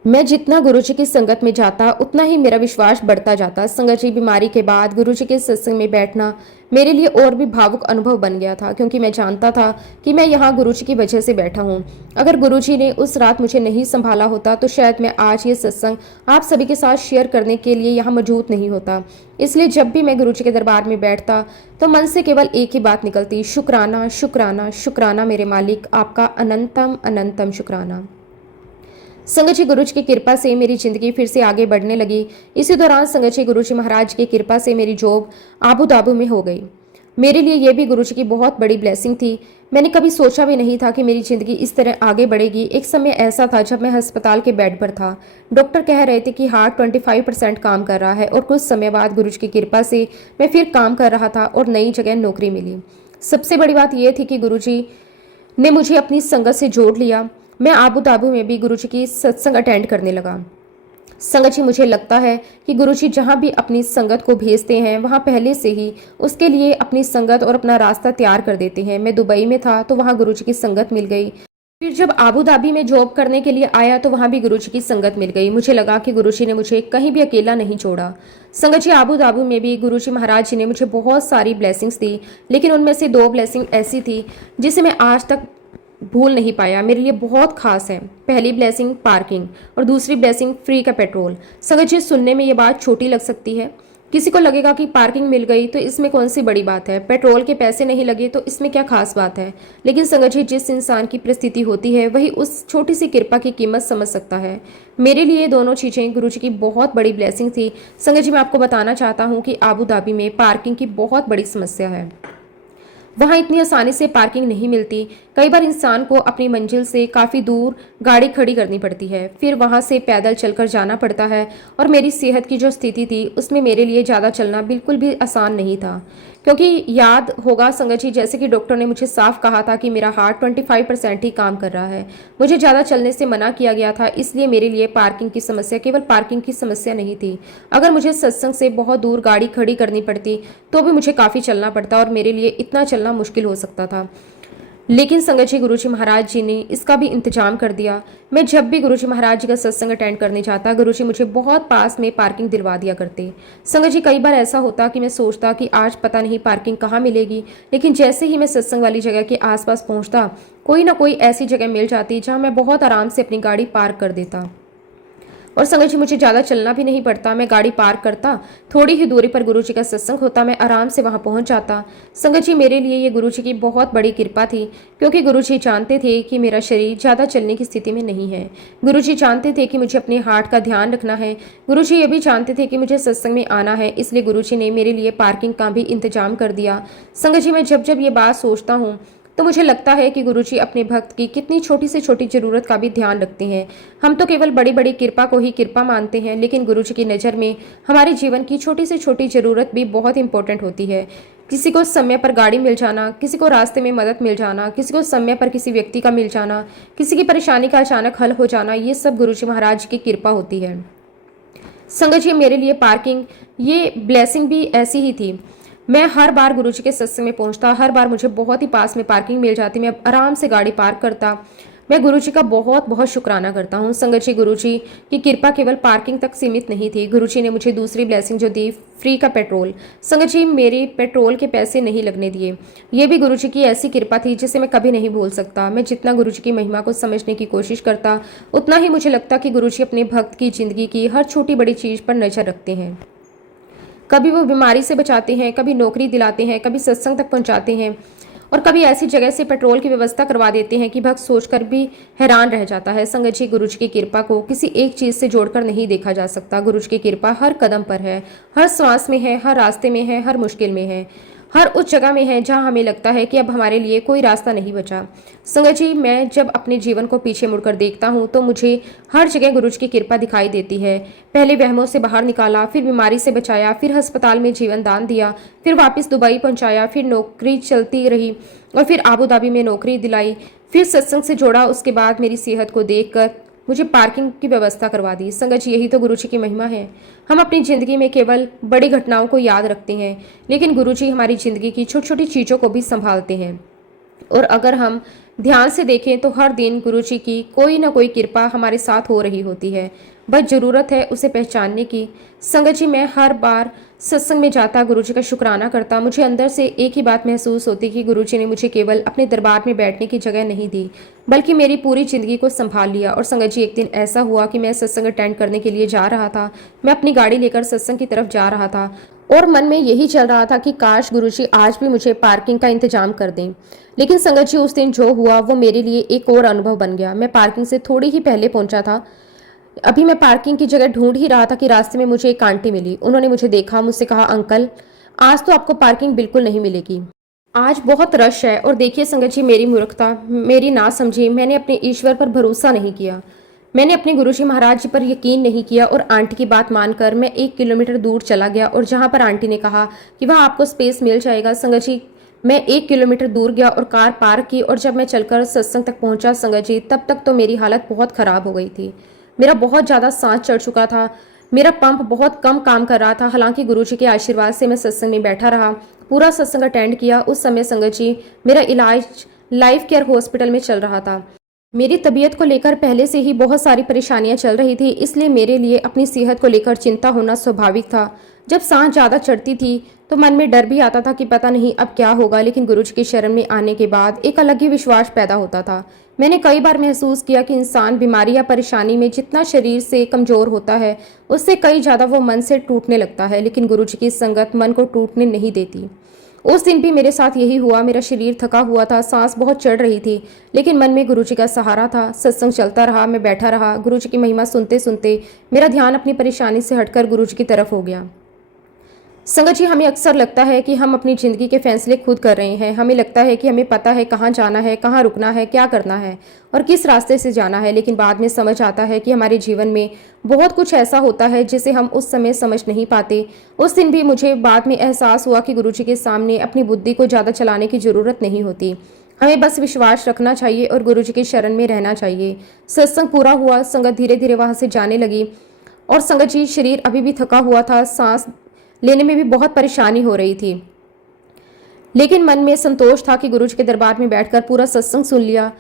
मैं जितना गुरुजी की संगत में जाता उतना ही मेरा विश्वास बढ़ता जाता। संगत जी, बीमारी के बाद गुरुजी के सत्संग में बैठना मेरे लिए और भी भावुक अनुभव बन गया था, क्योंकि मैं जानता था कि मैं यहाँ गुरुजी की वजह से बैठा हूँ। अगर गुरुजी ने उस रात मुझे नहीं संभाला होता तो शायद मैं आज ये सत्संग आप सभी के साथ शेयर करने के लिए यहाँ मौजूद नहीं होता। इसलिए जब भी मैं गुरुजी के दरबार में बैठता तो मन से केवल एक ही बात निकलती, शुक्राना शुक्राना शुक्राना मेरे मालिक, आपका अनंतम अनंतम शुक्राना। संगत जी, गुरुजी की कृपा से मेरी जिंदगी फिर से आगे बढ़ने लगी। इसी दौरान संगत जी, गुरुजी महाराज की कृपा से मेरी जॉब आबू धाबी में हो गई। मेरे लिए यह भी गुरुजी की बहुत बड़ी ब्लेसिंग थी। मैंने कभी सोचा भी नहीं था कि मेरी जिंदगी इस तरह आगे बढ़ेगी। एक समय ऐसा था जब मैं अस्पताल के बेड पर था। डॉक्टर कह रहे थे कि हार्ट 25% काम कर रहा है। और कुछ समय बाद गुरुजी की कृपा से मैं फिर काम कर रहा था और नई जगह नौकरी मिली। सबसे बड़ी बात यह थी कि गुरुजी ने मुझे अपनी संगत से जोड़ लिया। मैं आबू धाबी में भी गुरुजी की सत्संग अटेंड करने लगा। संगत जी, मुझे लगता है कि गुरुजी जहाँ भी अपनी संगत को भेजते हैं वहाँ पहले से ही उसके लिए अपनी संगत और अपना रास्ता तैयार कर देते हैं। मैं दुबई में था तो वहाँ गुरुजी की संगत मिल गई। फिर जब आबू धाबी में जॉब करने के लिए आया तो वहाँ भी गुरुजी की संगत मिल गई। मुझे लगा कि गुरुजी ने मुझे कहीं भी अकेला नहीं छोड़ा। संगत जी, आबू धाबी में भी गुरुजी महाराज जी ने मुझे बहुत सारी ब्लेसिंग्स दी, लेकिन उनमें से 2 ब्लेसिंग ऐसी थी जिसे मैं आज तक भूल नहीं पाया, मेरे लिए बहुत खास है। पहली ब्लेसिंग पार्किंग और दूसरी ब्लेसिंग फ्री का पेट्रोल। संगत जी, सुनने में ये बात छोटी लग सकती है, किसी को लगेगा कि पार्किंग मिल गई तो इसमें कौन सी बड़ी बात है, पेट्रोल के पैसे नहीं लगे तो इसमें क्या खास बात है। लेकिन संगत जी, जिस इंसान की परिस्थिति होती है वही उस छोटी सी कृपा की कीमत समझ सकता है। मेरे लिए दोनों चीज़ें गुरुजी की बहुत बड़ी ब्लेसिंग थी। संगत जी, मैं आपको बताना चाहता हूँ कि आबू धाबी में पार्किंग की बहुत बड़ी समस्या है। वहाँ इतनी आसानी से पार्किंग नहीं मिलती। कई बार इंसान को अपनी मंजिल से काफ़ी दूर गाड़ी खड़ी करनी पड़ती है, फिर वहाँ से पैदल चलकर जाना पड़ता है। और मेरी सेहत की जो स्थिति थी उसमें मेरे लिए ज़्यादा चलना बिल्कुल भी आसान नहीं था, क्योंकि याद होगा संगत जी, जैसे कि डॉक्टर ने मुझे साफ कहा था कि मेरा हार्ट 25% ही काम कर रहा है। मुझे ज़्यादा चलने से मना किया गया था, इसलिए मेरे लिए पार्किंग की समस्या केवल पार्किंग की समस्या नहीं थी। अगर मुझे सत्संग से बहुत दूर गाड़ी खड़ी करनी पड़ती तो भी मुझे काफ़ी चलना पड़ता और मेरे लिए इतना चलना मुश्किल हो सकता था। लेकिन संगत जी, गुरुजी महाराज जी ने इसका भी इंतजाम कर दिया। मैं जब भी गुरुजी महाराज जी का सत्संग अटेंड करने जाता, गुरुजी मुझे बहुत पास में पार्किंग दिलवा दिया करते। संगत जी, कई बार ऐसा होता कि मैं सोचता कि आज पता नहीं पार्किंग कहाँ मिलेगी, लेकिन जैसे ही मैं सत्संग वाली जगह के आसपास पहुंचता, कोई ना कोई ऐसी जगह मिल जाती जहां मैं बहुत आराम से अपनी गाड़ी पार्क कर देता। और संगत जी, मुझे ज़्यादा चलना भी नहीं पड़ता, मैं गाड़ी पार्क करता, थोड़ी ही दूरी पर गुरुजी का सत्संग होता, मैं आराम से वहां पहुंच जाता। संगत जी, मेरे लिए ये गुरुजी की बहुत बड़ी कृपा थी, क्योंकि गुरुजी जानते थे कि मेरा शरीर ज़्यादा चलने की स्थिति में नहीं है। गुरुजी जानते थे कि मुझे अपने हार्ट का ध्यान रखना है। गुरुजी ये भी जानते थे कि मुझे सत्संग में आना है, इसलिए गुरुजी ने मेरे लिए पार्किंग का भी इंतजाम कर दिया। संगत जी, मैं जब जब ये बात सोचता हूँ तो मुझे लगता है कि गुरुजी अपने भक्त की कितनी छोटी से छोटी जरूरत का भी ध्यान रखते हैं। हम तो केवल बड़ी बड़ी कृपा को ही कृपा मानते हैं, लेकिन गुरुजी की नज़र में हमारे जीवन की छोटी से छोटी जरूरत भी बहुत इंपॉर्टेंट होती है। किसी को समय पर गाड़ी मिल जाना, किसी को रास्ते में मदद मिल जाना, किसी को समय पर किसी व्यक्ति का मिल जाना, किसी की परेशानी का अचानक हल हो जाना, ये सब गुरुजी महाराज की कृपा होती है। संगत जी, मेरे लिए पार्किंग ये ब्लेसिंग भी ऐसी ही थी। मैं हर बार गुरुजी के सत्संग में पहुंचता, हर बार मुझे बहुत ही पास में पार्किंग मिल जाती, मैं आराम से गाड़ी पार्क करता। मैं गुरुजी का बहुत बहुत शुक्राना करता हूँ। संगत जी, गुरुजी की कृपा केवल पार्किंग तक सीमित नहीं थी। गुरुजी ने मुझे दूसरी ब्लेसिंग जो दी, फ्री का पेट्रोल। संगत जी, मेरे पेट्रोल के पैसे नहीं लगने दिए। ये भी गुरुजी की ऐसी कृपा थी जिसे मैं कभी नहीं भूल सकता। मैं जितना गुरुजी की महिमा को समझने की कोशिश करता, उतना ही मुझे लगता कि गुरुजी अपने भक्त की जिंदगी की हर छोटी बड़ी चीज पर नजर रखते हैं। कभी वो बीमारी से बचाते हैं, कभी नौकरी दिलाते हैं, कभी सत्संग तक पहुंचाते हैं, और कभी ऐसी जगह से पेट्रोल की व्यवस्था करवा देते हैं कि भक्त सोचकर भी हैरान रह जाता है। संगत जी, गुरुजी की कृपा को किसी एक चीज से जोड़कर नहीं देखा जा सकता। गुरुजी की कृपा हर कदम पर है, हर श्वास में है, हर रास्ते में है, हर मुश्किल में है, हर उस जगह में है जहां हमें लगता है कि अब हमारे लिए कोई रास्ता नहीं बचा। संगत जी, मैं जब अपने जीवन को पीछे मुड़कर देखता हूँ तो मुझे हर जगह गुरुजी की कृपा दिखाई देती है। पहले वहमों से बाहर निकाला, फिर बीमारी से बचाया, फिर अस्पताल में जीवन दान दिया, फिर वापस दुबई पहुंचाया, फिर नौकरी चलती रही और फिर आबू धाबी में नौकरी दिलाई, फिर सत्संग से जोड़ा। उसके बाद मेरी सेहत को देखकर मुझे पार्किंग की व्यवस्था करवा दी। संगत जी, यही तो गुरुजी की महिमा है। हम अपनी जिंदगी में केवल बड़ी घटनाओं को याद रखते हैं, लेकिन गुरुजी हमारी जिंदगी की छोटी छोटी चीजों को भी संभालते हैं। और अगर हम ध्यान से देखें तो हर दिन गुरुजी की कोई ना कोई कृपा हमारे साथ हो रही होती है, बस जरूरत है उसे पहचानने की। संगत जी, मैं हर बार सत्संग में जाता गुरुजी का शुक्राना करता, मुझे अंदर से एक ही बात महसूस होती कि गुरुजी ने मुझे केवल अपने दरबार में बैठने की जगह नहीं दी, बल्कि मेरी पूरी जिंदगी को संभाल लिया। और संगत जी, एक दिन ऐसा हुआ कि मैं सत्संग अटेंड करने के लिए जा रहा था। मैं अपनी गाड़ी लेकर सत्संग की तरफ जा रहा था और मन में यही चल रहा था कि काश गुरुजी आज भी मुझे पार्किंग का इंतजाम कर दें। लेकिन संगत जी, उस दिन जो हुआ वो मेरे लिए एक और अनुभव बन गया। मैं पार्किंग से थोड़ी ही पहले पहुंचा था। अभी मैं पार्किंग की जगह ढूंढ ही रहा था कि रास्ते में मुझे एक आंटी मिली। उन्होंने मुझे देखा, मुझसे कहा, अंकल, आज तो आपको पार्किंग बिल्कुल नहीं मिलेगी, आज बहुत रश है। और देखिए संगत जी, मेरी मूर्खता, मेरी ना समझी, मैंने अपने ईश्वर पर भरोसा नहीं किया। मैंने अपने गुरुजी महाराज जी पर यकीन नहीं किया और आंटी की बात मानकर मैं 1 किलोमीटर दूर चला गया। और जहां पर आंटी ने कहा कि वहां आपको स्पेस मिल जाएगा, संगत जी, मैं 1 किलोमीटर दूर गया और कार पार्क की। और जब मैं चलकर सत्संग तक पहुंचा संगत जी, तब तक तो मेरी हालत बहुत खराब हो गई थी। मेरा बहुत ज्यादा सांस चढ़ चुका था, मेरा पंप बहुत कम काम कर रहा था। हालांकि गुरुजी के आशीर्वाद से मैं सत्संग में बैठा रहा, पूरा सत्संग अटेंड किया। उस समय संगत जी, मेरा इलाज लाइफ केयर हॉस्पिटल में चल रहा था। मेरी तबीयत को लेकर पहले से ही बहुत सारी परेशानियां चल रही थी, इसलिए मेरे लिए अपनी सेहत को लेकर चिंता होना स्वाभाविक था। जब सांस ज़्यादा चढ़ती थी तो मन में डर भी आता था कि पता नहीं अब क्या होगा, लेकिन गुरुजी की शरण में आने के बाद एक अलग ही विश्वास पैदा होता था। मैंने कई बार महसूस किया कि इंसान बीमारी या परेशानी में जितना शरीर से कमज़ोर होता है, उससे कई ज़्यादा वो मन से टूटने लगता है, लेकिन गुरुजी की संगत मन को टूटने नहीं देती। उस दिन भी मेरे साथ यही हुआ। मेरा शरीर थका हुआ था, सांस बहुत चढ़ रही थी, लेकिन मन में गुरुजी का सहारा था। सत्संग चलता रहा, मैं बैठा रहा। गुरुजी की महिमा सुनते सुनते मेरा ध्यान अपनी परेशानी से हटकर गुरुजी की तरफ हो गया। संगत जी, हमें अक्सर लगता है कि हम अपनी ज़िंदगी के फैसले खुद कर रहे हैं। हमें लगता है कि हमें पता है कहाँ जाना है, कहाँ रुकना है, क्या करना है और किस रास्ते से जाना है, लेकिन बाद में समझ आता है कि हमारे जीवन में बहुत कुछ ऐसा होता है जिसे हम उस समय समझ नहीं पाते। उस दिन भी मुझे बाद में एहसास हुआ कि गुरुजी के सामने अपनी बुद्धि को ज़्यादा चलाने की ज़रूरत नहीं होती। हमें बस विश्वास रखना चाहिए और गुरुजी की शरण में रहना चाहिए। सत्संग पूरा हुआ, संगत धीरे धीरे वहाँ से जाने लगी और संगत जी, शरीर अभी भी थका हुआ था, सांस लेने में भी बहुत परेशानी हो रही थी, लेकिन मन में संतोष था कि गुरुजी के दरबार में बैठकर पूरा सत्संग सुन लिया।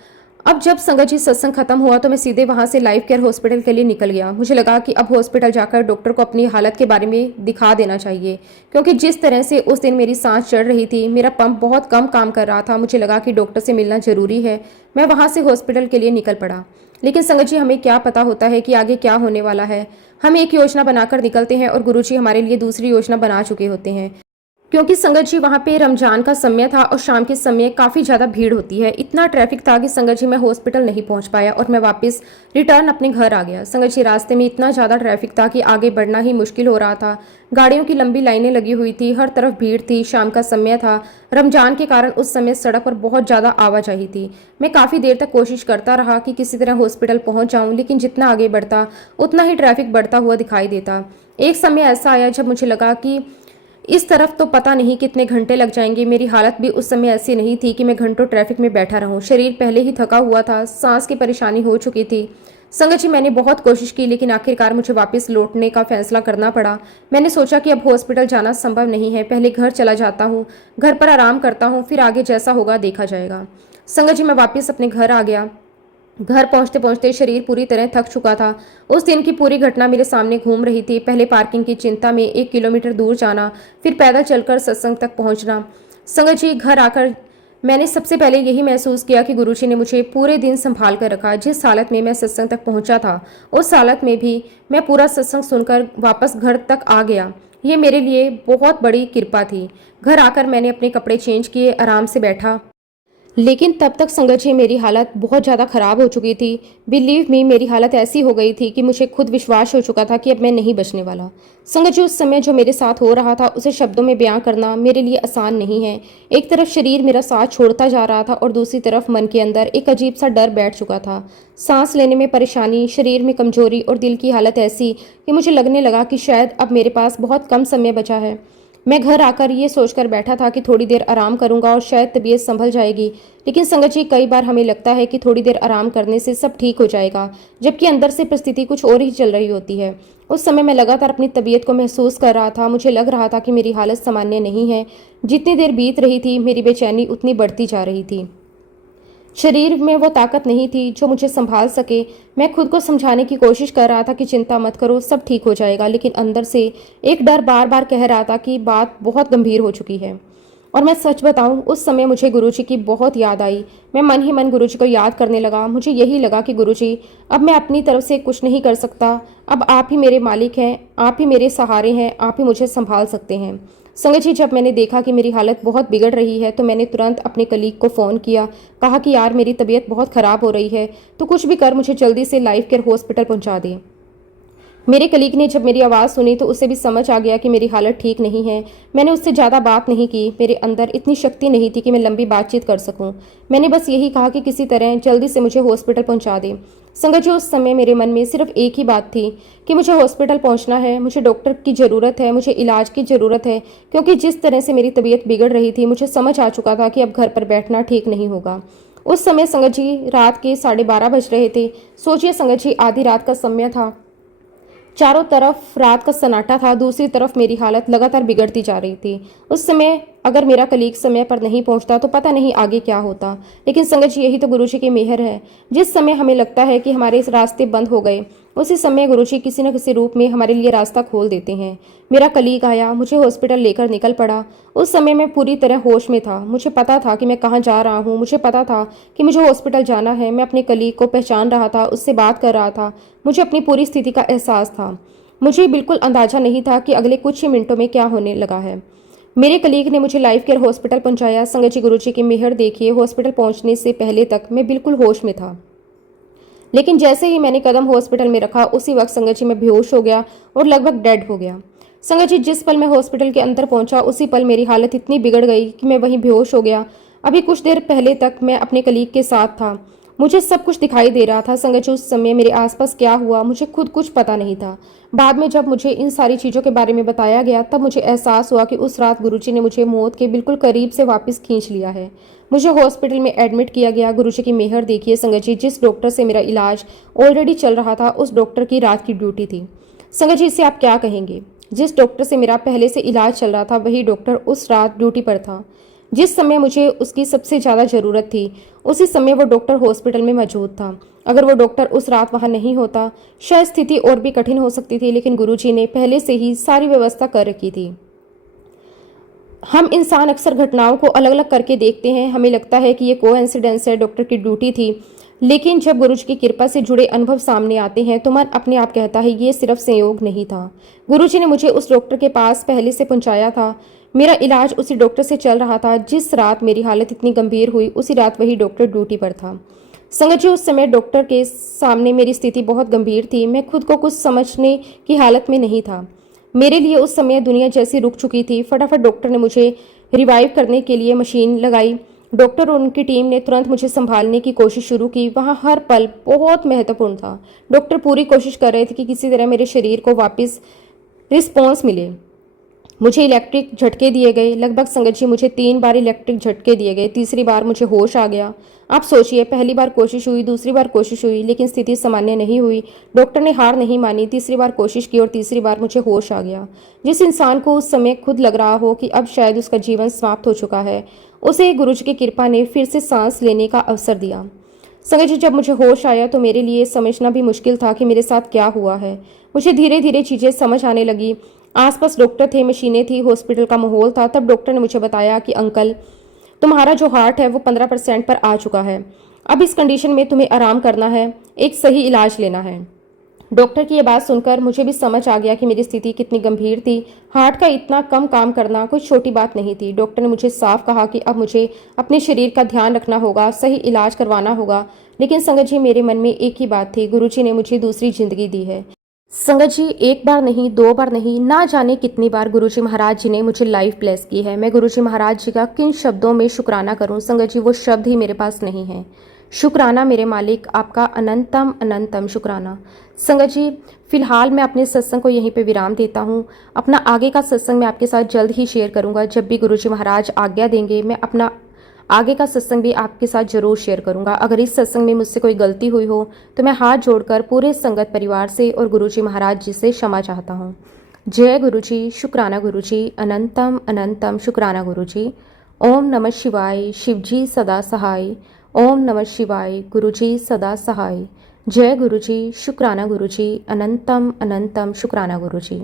अब जब संगत जी सत्संग खत्म हुआ तो मैं सीधे वहां से लाइफ केयर हॉस्पिटल के लिए निकल गया। मुझे लगा कि अब हॉस्पिटल जाकर डॉक्टर को अपनी हालत के बारे में दिखा देना चाहिए, क्योंकि जिस तरह से उस दिन मेरी सांस चढ़ रही थी, मेरा पंप बहुत कम काम कर रहा था, मुझे लगा कि डॉक्टर से मिलना जरूरी है। मैं वहां से हॉस्पिटल के लिए निकल पड़ा। लेकिन संगत जी, हमें क्या पता होता है कि आगे क्या होने वाला है। हम एक योजना बनाकर निकलते हैं और गुरुजी हमारे लिए दूसरी योजना बना चुके होते हैं। क्योंकि संगत जी, वहाँ पे रमजान का समय था और शाम के समय काफ़ी ज़्यादा भीड़ होती है। इतना ट्रैफिक था कि संगत जी, मैं हॉस्पिटल नहीं पहुँच पाया और मैं वापस रिटर्न अपने घर आ गया। संगत जी, रास्ते में इतना ज़्यादा ट्रैफिक था कि आगे बढ़ना ही मुश्किल हो रहा था। गाड़ियों की लंबी लाइनें लगी हुई थी, हर तरफ भीड़ थी। शाम का समय था, रमजान के कारण उस समय सड़क पर बहुत ज़्यादा आवाजाही थी। मैं काफ़ी देर तक कोशिश करता रहा कि किसी तरह हॉस्पिटल पहुँच जाऊँ, लेकिन जितना आगे बढ़ता उतना ही ट्रैफिक बढ़ता हुआ दिखाई देता। एक समय ऐसा आया जब मुझे लगा कि इस तरफ तो पता नहीं कितने घंटे लग जाएंगे। मेरी हालत भी उस समय ऐसी नहीं थी कि मैं घंटों ट्रैफिक में बैठा रहूं। शरीर पहले ही थका हुआ था, सांस की परेशानी हो चुकी थी। संगत जी, मैंने बहुत कोशिश की, लेकिन आखिरकार मुझे वापस लौटने का फैसला करना पड़ा। मैंने सोचा कि अब हॉस्पिटल जाना संभव नहीं है, पहले घर चला जाता हूँ, घर पर आराम करता हूँ, फिर आगे जैसा होगा देखा जाएगा। संगत जी, मैं वापस अपने घर आ गया। घर पहुंचते पहुंचते शरीर पूरी तरह थक चुका था। उस दिन की पूरी घटना मेरे सामने घूम रही थी। पहले पार्किंग की चिंता में 1 किलोमीटर दूर जाना, फिर पैदल चलकर सत्संग तक पहुंचना। संगत जी, घर आकर मैंने सबसे पहले यही महसूस किया कि गुरुजी ने मुझे पूरे दिन संभाल कर रखा। जिस हालत में मैं सत्संग तक पहुंचा था, उस हालत में भी मैं पूरा सत्संग सुनकर वापस घर तक आ गया। ये मेरे लिए बहुत बड़ी कृपा थी। घर आकर मैंने अपने कपड़े चेंज किए, आराम से बैठा। लेकिन तब तक संगत जी, मेरी हालत बहुत ज़्यादा ख़राब हो चुकी थी। बिलीव मी, मेरी हालत ऐसी हो गई थी कि मुझे खुद विश्वास हो चुका था कि अब मैं नहीं बचने वाला। संगत जी, उस समय जो मेरे साथ हो रहा था उसे शब्दों में बयां करना मेरे लिए आसान नहीं है। एक तरफ शरीर मेरा साथ छोड़ता जा रहा था और दूसरी तरफ मन के अंदर एक अजीब सा डर बैठ चुका था। सांस लेने में परेशानी, शरीर में कमजोरी और दिल की हालत ऐसी कि मुझे लगने लगा कि शायद अब मेरे पास बहुत कम समय बचा है। मैं घर आकर ये सोचकर बैठा था कि थोड़ी देर आराम करूंगा और शायद तबीयत संभल जाएगी। लेकिन संगत जी, कई बार हमें लगता है कि थोड़ी देर आराम करने से सब ठीक हो जाएगा, जबकि अंदर से परिस्थिति कुछ और ही चल रही होती है। उस समय मैं लगातार अपनी तबीयत को महसूस कर रहा था। मुझे लग रहा था कि मेरी हालत सामान्य नहीं है। जितनी देर बीत रही थी, मेरी बेचैनी उतनी बढ़ती जा रही थी। शरीर में वो ताकत नहीं थी जो मुझे संभाल सके। मैं खुद को समझाने की कोशिश कर रहा था कि चिंता मत करो, सब ठीक हो जाएगा, लेकिन अंदर से एक डर बार बार कह रहा था कि बात बहुत गंभीर हो चुकी है। और मैं सच बताऊं, उस समय मुझे गुरुजी की बहुत याद आई। मैं मन ही मन गुरुजी को याद करने लगा। मुझे यही लगा कि गुरुजी, अब मैं अपनी तरफ से कुछ नहीं कर सकता। अब आप ही मेरे मालिक हैं, आप ही मेरे सहारे हैं, आप ही मुझे संभाल सकते हैं। संगत जी, जब मैंने देखा कि मेरी हालत बहुत बिगड़ रही है तो मैंने तुरंत अपने कलीग को फ़ोन किया। कहा कि यार, मेरी तबीयत बहुत ख़राब हो रही है, तो कुछ भी कर मुझे जल्दी से लाइफ केयर हॉस्पिटल पहुंचा दे। मेरे कलीग ने जब मेरी आवाज़ सुनी तो उसे भी समझ आ गया कि मेरी हालत ठीक नहीं है। मैंने उससे ज़्यादा बात नहीं की। मेरे अंदर इतनी शक्ति नहीं थी कि मैं लंबी बातचीत कर सकूं। मैंने बस यही कहा कि किसी तरह जल्दी से मुझे हॉस्पिटल पहुंचा दे। संगत जी, उस समय मेरे मन में सिर्फ एक ही बात थी कि मुझे हॉस्पिटल पहुंचना है, मुझे डॉक्टर की ज़रूरत है, मुझे इलाज की ज़रूरत है। क्योंकि जिस तरह से मेरी तबीयत बिगड़ रही थी, मुझे समझ आ चुका था कि अब घर पर बैठना ठीक नहीं होगा। उस समय संगत जी, रात के 12:30 बज रहे थे। सोचिए संगत जी, आधी रात का समय था। चारों तरफ रात का सन्नाटा था, दूसरी तरफ मेरी हालत लगातार बिगड़ती जा रही थी। उस समय अगर मेरा कलीग समय पर नहीं पहुंचता तो पता नहीं आगे क्या होता। लेकिन संगत जी, यही तो गुरुजी की मेहर है। जिस समय हमें लगता है कि हमारे रास्ते बंद हो गए, उसी समय गुरुजी किसी न किसी रूप में हमारे लिए रास्ता खोल देते हैं। मेरा कलीग आया, मुझे हॉस्पिटल लेकर निकल पड़ा। उस समय मैं पूरी तरह होश में था। मुझे पता था कि मैं कहाँ जा रहा हूँ, मुझे पता था कि मुझे हॉस्पिटल जाना है। मैं अपने कलीग को पहचान रहा था, उससे बात कर रहा था। मुझे अपनी पूरी स्थिति का एहसास था। मुझे बिल्कुल अंदाजा नहीं था कि अगले कुछ ही मिनटों में क्या होने लगा है। मेरे कलीग ने मुझे लाइफ केयर हॉस्पिटल पहुंचाया। संगत जी, गुरुजी की मेहर देखिए, हॉस्पिटल पहुंचने से पहले तक मैं बिल्कुल होश में था। लेकिन जैसे ही मैंने कदम हॉस्पिटल में रखा, उसी वक्त संगत जी मैं बेहोश हो गया और लगभग डेड हो गया। संगत जी, जिस पल मैं हॉस्पिटल के अंदर पहुंचा, उसी पल मेरी हालत इतनी बिगड़ गई कि मैं वहीं बेहोश हो गया। अभी कुछ देर पहले तक मैं अपने कलीग के साथ था। मुझे सब कुछ दिखाई दे रहा था। संगत जी, उस समय मेरे आसपास क्या हुआ मुझे खुद कुछ पता नहीं था। बाद में जब मुझे इन सारी चीज़ों के बारे में बताया गया, तब मुझे एहसास हुआ कि उस रात गुरुजी ने मुझे मौत के बिल्कुल करीब से वापस खींच लिया है। मुझे हॉस्पिटल में एडमिट किया गया। गुरुजी की मेहर देखिए संगत जी, जिस डॉक्टर से मेरा इलाज ऑलरेडी चल रहा था, उस डॉक्टर की रात की ड्यूटी थी। संगत जी, इससे आप क्या कहेंगे? जिस डॉक्टर से मेरा पहले से इलाज चल रहा था, वही डॉक्टर उस रात ड्यूटी पर था। जिस समय मुझे उसकी सबसे ज़्यादा ज़रूरत थी, उसी समय वो डॉक्टर हॉस्पिटल में मौजूद था। अगर वो डॉक्टर उस रात वहाँ नहीं होता, शायद स्थिति और भी कठिन हो सकती थी, लेकिन गुरुजी ने पहले से ही सारी व्यवस्था कर रखी थी। हम इंसान अक्सर घटनाओं को अलग अलग करके देखते हैं। हमें लगता है कि ये कोइंसिडेंस है, डॉक्टर की ड्यूटी थी। लेकिन जब गुरुजी की कृपा से जुड़े अनुभव सामने आते हैं तो मन अपने आप कहता है ये सिर्फ संयोग नहीं था। गुरुजी ने मुझे उस डॉक्टर के पास पहले से पहुंचाया था। मेरा इलाज उसी डॉक्टर से चल रहा था। जिस रात मेरी हालत इतनी गंभीर हुई, उसी रात वही डॉक्टर ड्यूटी पर था। संगत जी, उस समय डॉक्टर के सामने मेरी स्थिति बहुत गंभीर थी। मैं खुद को कुछ समझने की हालत में नहीं था। मेरे लिए उस समय दुनिया जैसी रुक चुकी थी। फटाफट डॉक्टर ने मुझे रिवाइव करने के लिए मशीन लगाई। डॉक्टर और उनकी टीम ने तुरंत मुझे संभालने की कोशिश शुरू की। वहाँ हर पल बहुत महत्वपूर्ण था। डॉक्टर पूरी कोशिश कर रहे थे कि किसी तरह मेरे शरीर को वापस रिस्पॉन्स मिले। मुझे इलेक्ट्रिक झटके दिए गए। लगभग संगत जी, मुझे 3 बार इलेक्ट्रिक झटके दिए गए। तीसरी बार मुझे होश आ गया। आप सोचिए, पहली बार कोशिश हुई, दूसरी बार कोशिश हुई, लेकिन स्थिति सामान्य नहीं हुई। डॉक्टर ने हार नहीं मानी। तीसरी बार कोशिश की और तीसरी बार मुझे होश आ गया। जिस इंसान को उस समय खुद लग रहा हो कि अब शायद उसका जीवन समाप्त हो चुका है, उसे गुरुजी की कृपा ने फिर से सांस लेने का अवसर दिया। संगत जी, जब मुझे होश आया तो मेरे लिए समझना भी मुश्किल था कि मेरे साथ क्या हुआ है। मुझे धीरे धीरे चीज़ें समझ आने लगी। आसपास डॉक्टर थे, मशीनें थी, हॉस्पिटल का माहौल था। तब डॉक्टर ने मुझे बताया कि अंकल, तुम्हारा जो हार्ट है वो 15% पर आ चुका है। अब इस कंडीशन में तुम्हें आराम करना है, एक सही इलाज लेना है। डॉक्टर की ये बात सुनकर मुझे भी समझ आ गया कि मेरी स्थिति कितनी गंभीर थी। हार्ट का इतना कम काम करना कोई छोटी बात नहीं थी। डॉक्टर ने मुझे साफ कहा कि अब मुझे अपने शरीर का ध्यान रखना होगा, सही इलाज करवाना होगा। लेकिन संगत जी, मेरे मन में एक ही बात थी, गुरुजी ने मुझे दूसरी जिंदगी दी है। संगत जी, एक बार नहीं, दो बार नहीं, ना जाने कितनी बार गुरुजी महाराज जी ने मुझे लाइफ ब्लेस की है। मैं गुरुजी महाराज जी का किन शब्दों में शुक्राना करूं संगत जी, वो शब्द ही मेरे पास नहीं है। शुक्राना मेरे मालिक, आपका अनंतम अनंतम शुक्राना। संगत जी, फिलहाल मैं अपने सत्संग को यहीं पे विराम देता हूँ। अपना आगे का सत्संग मैं आपके साथ जल्द ही शेयर करूँगा। जब भी गुरुजी महाराज आज्ञा देंगे, मैं अपना आगे का सत्संग भी आपके साथ जरूर शेयर करूंगा। अगर इस सत्संग में मुझसे कोई गलती हुई हो तो मैं हाथ जोड़कर पूरे संगत परिवार से और गुरुजी महाराज जी से क्षमा चाहता हूँ। जय गुरुजी, शुक्राना गुरुजी, अनंतम अनंतम शुक्राना गुरुजी। ओम नमः शिवाय, शिवजी सदा सहाय। ओम नमः शिवाय, गुरुजी सदा सहाय। जय गुरुजी, शुक्राना गुरुजी, अनंतम अनंतम शुक्राना गुरुजी।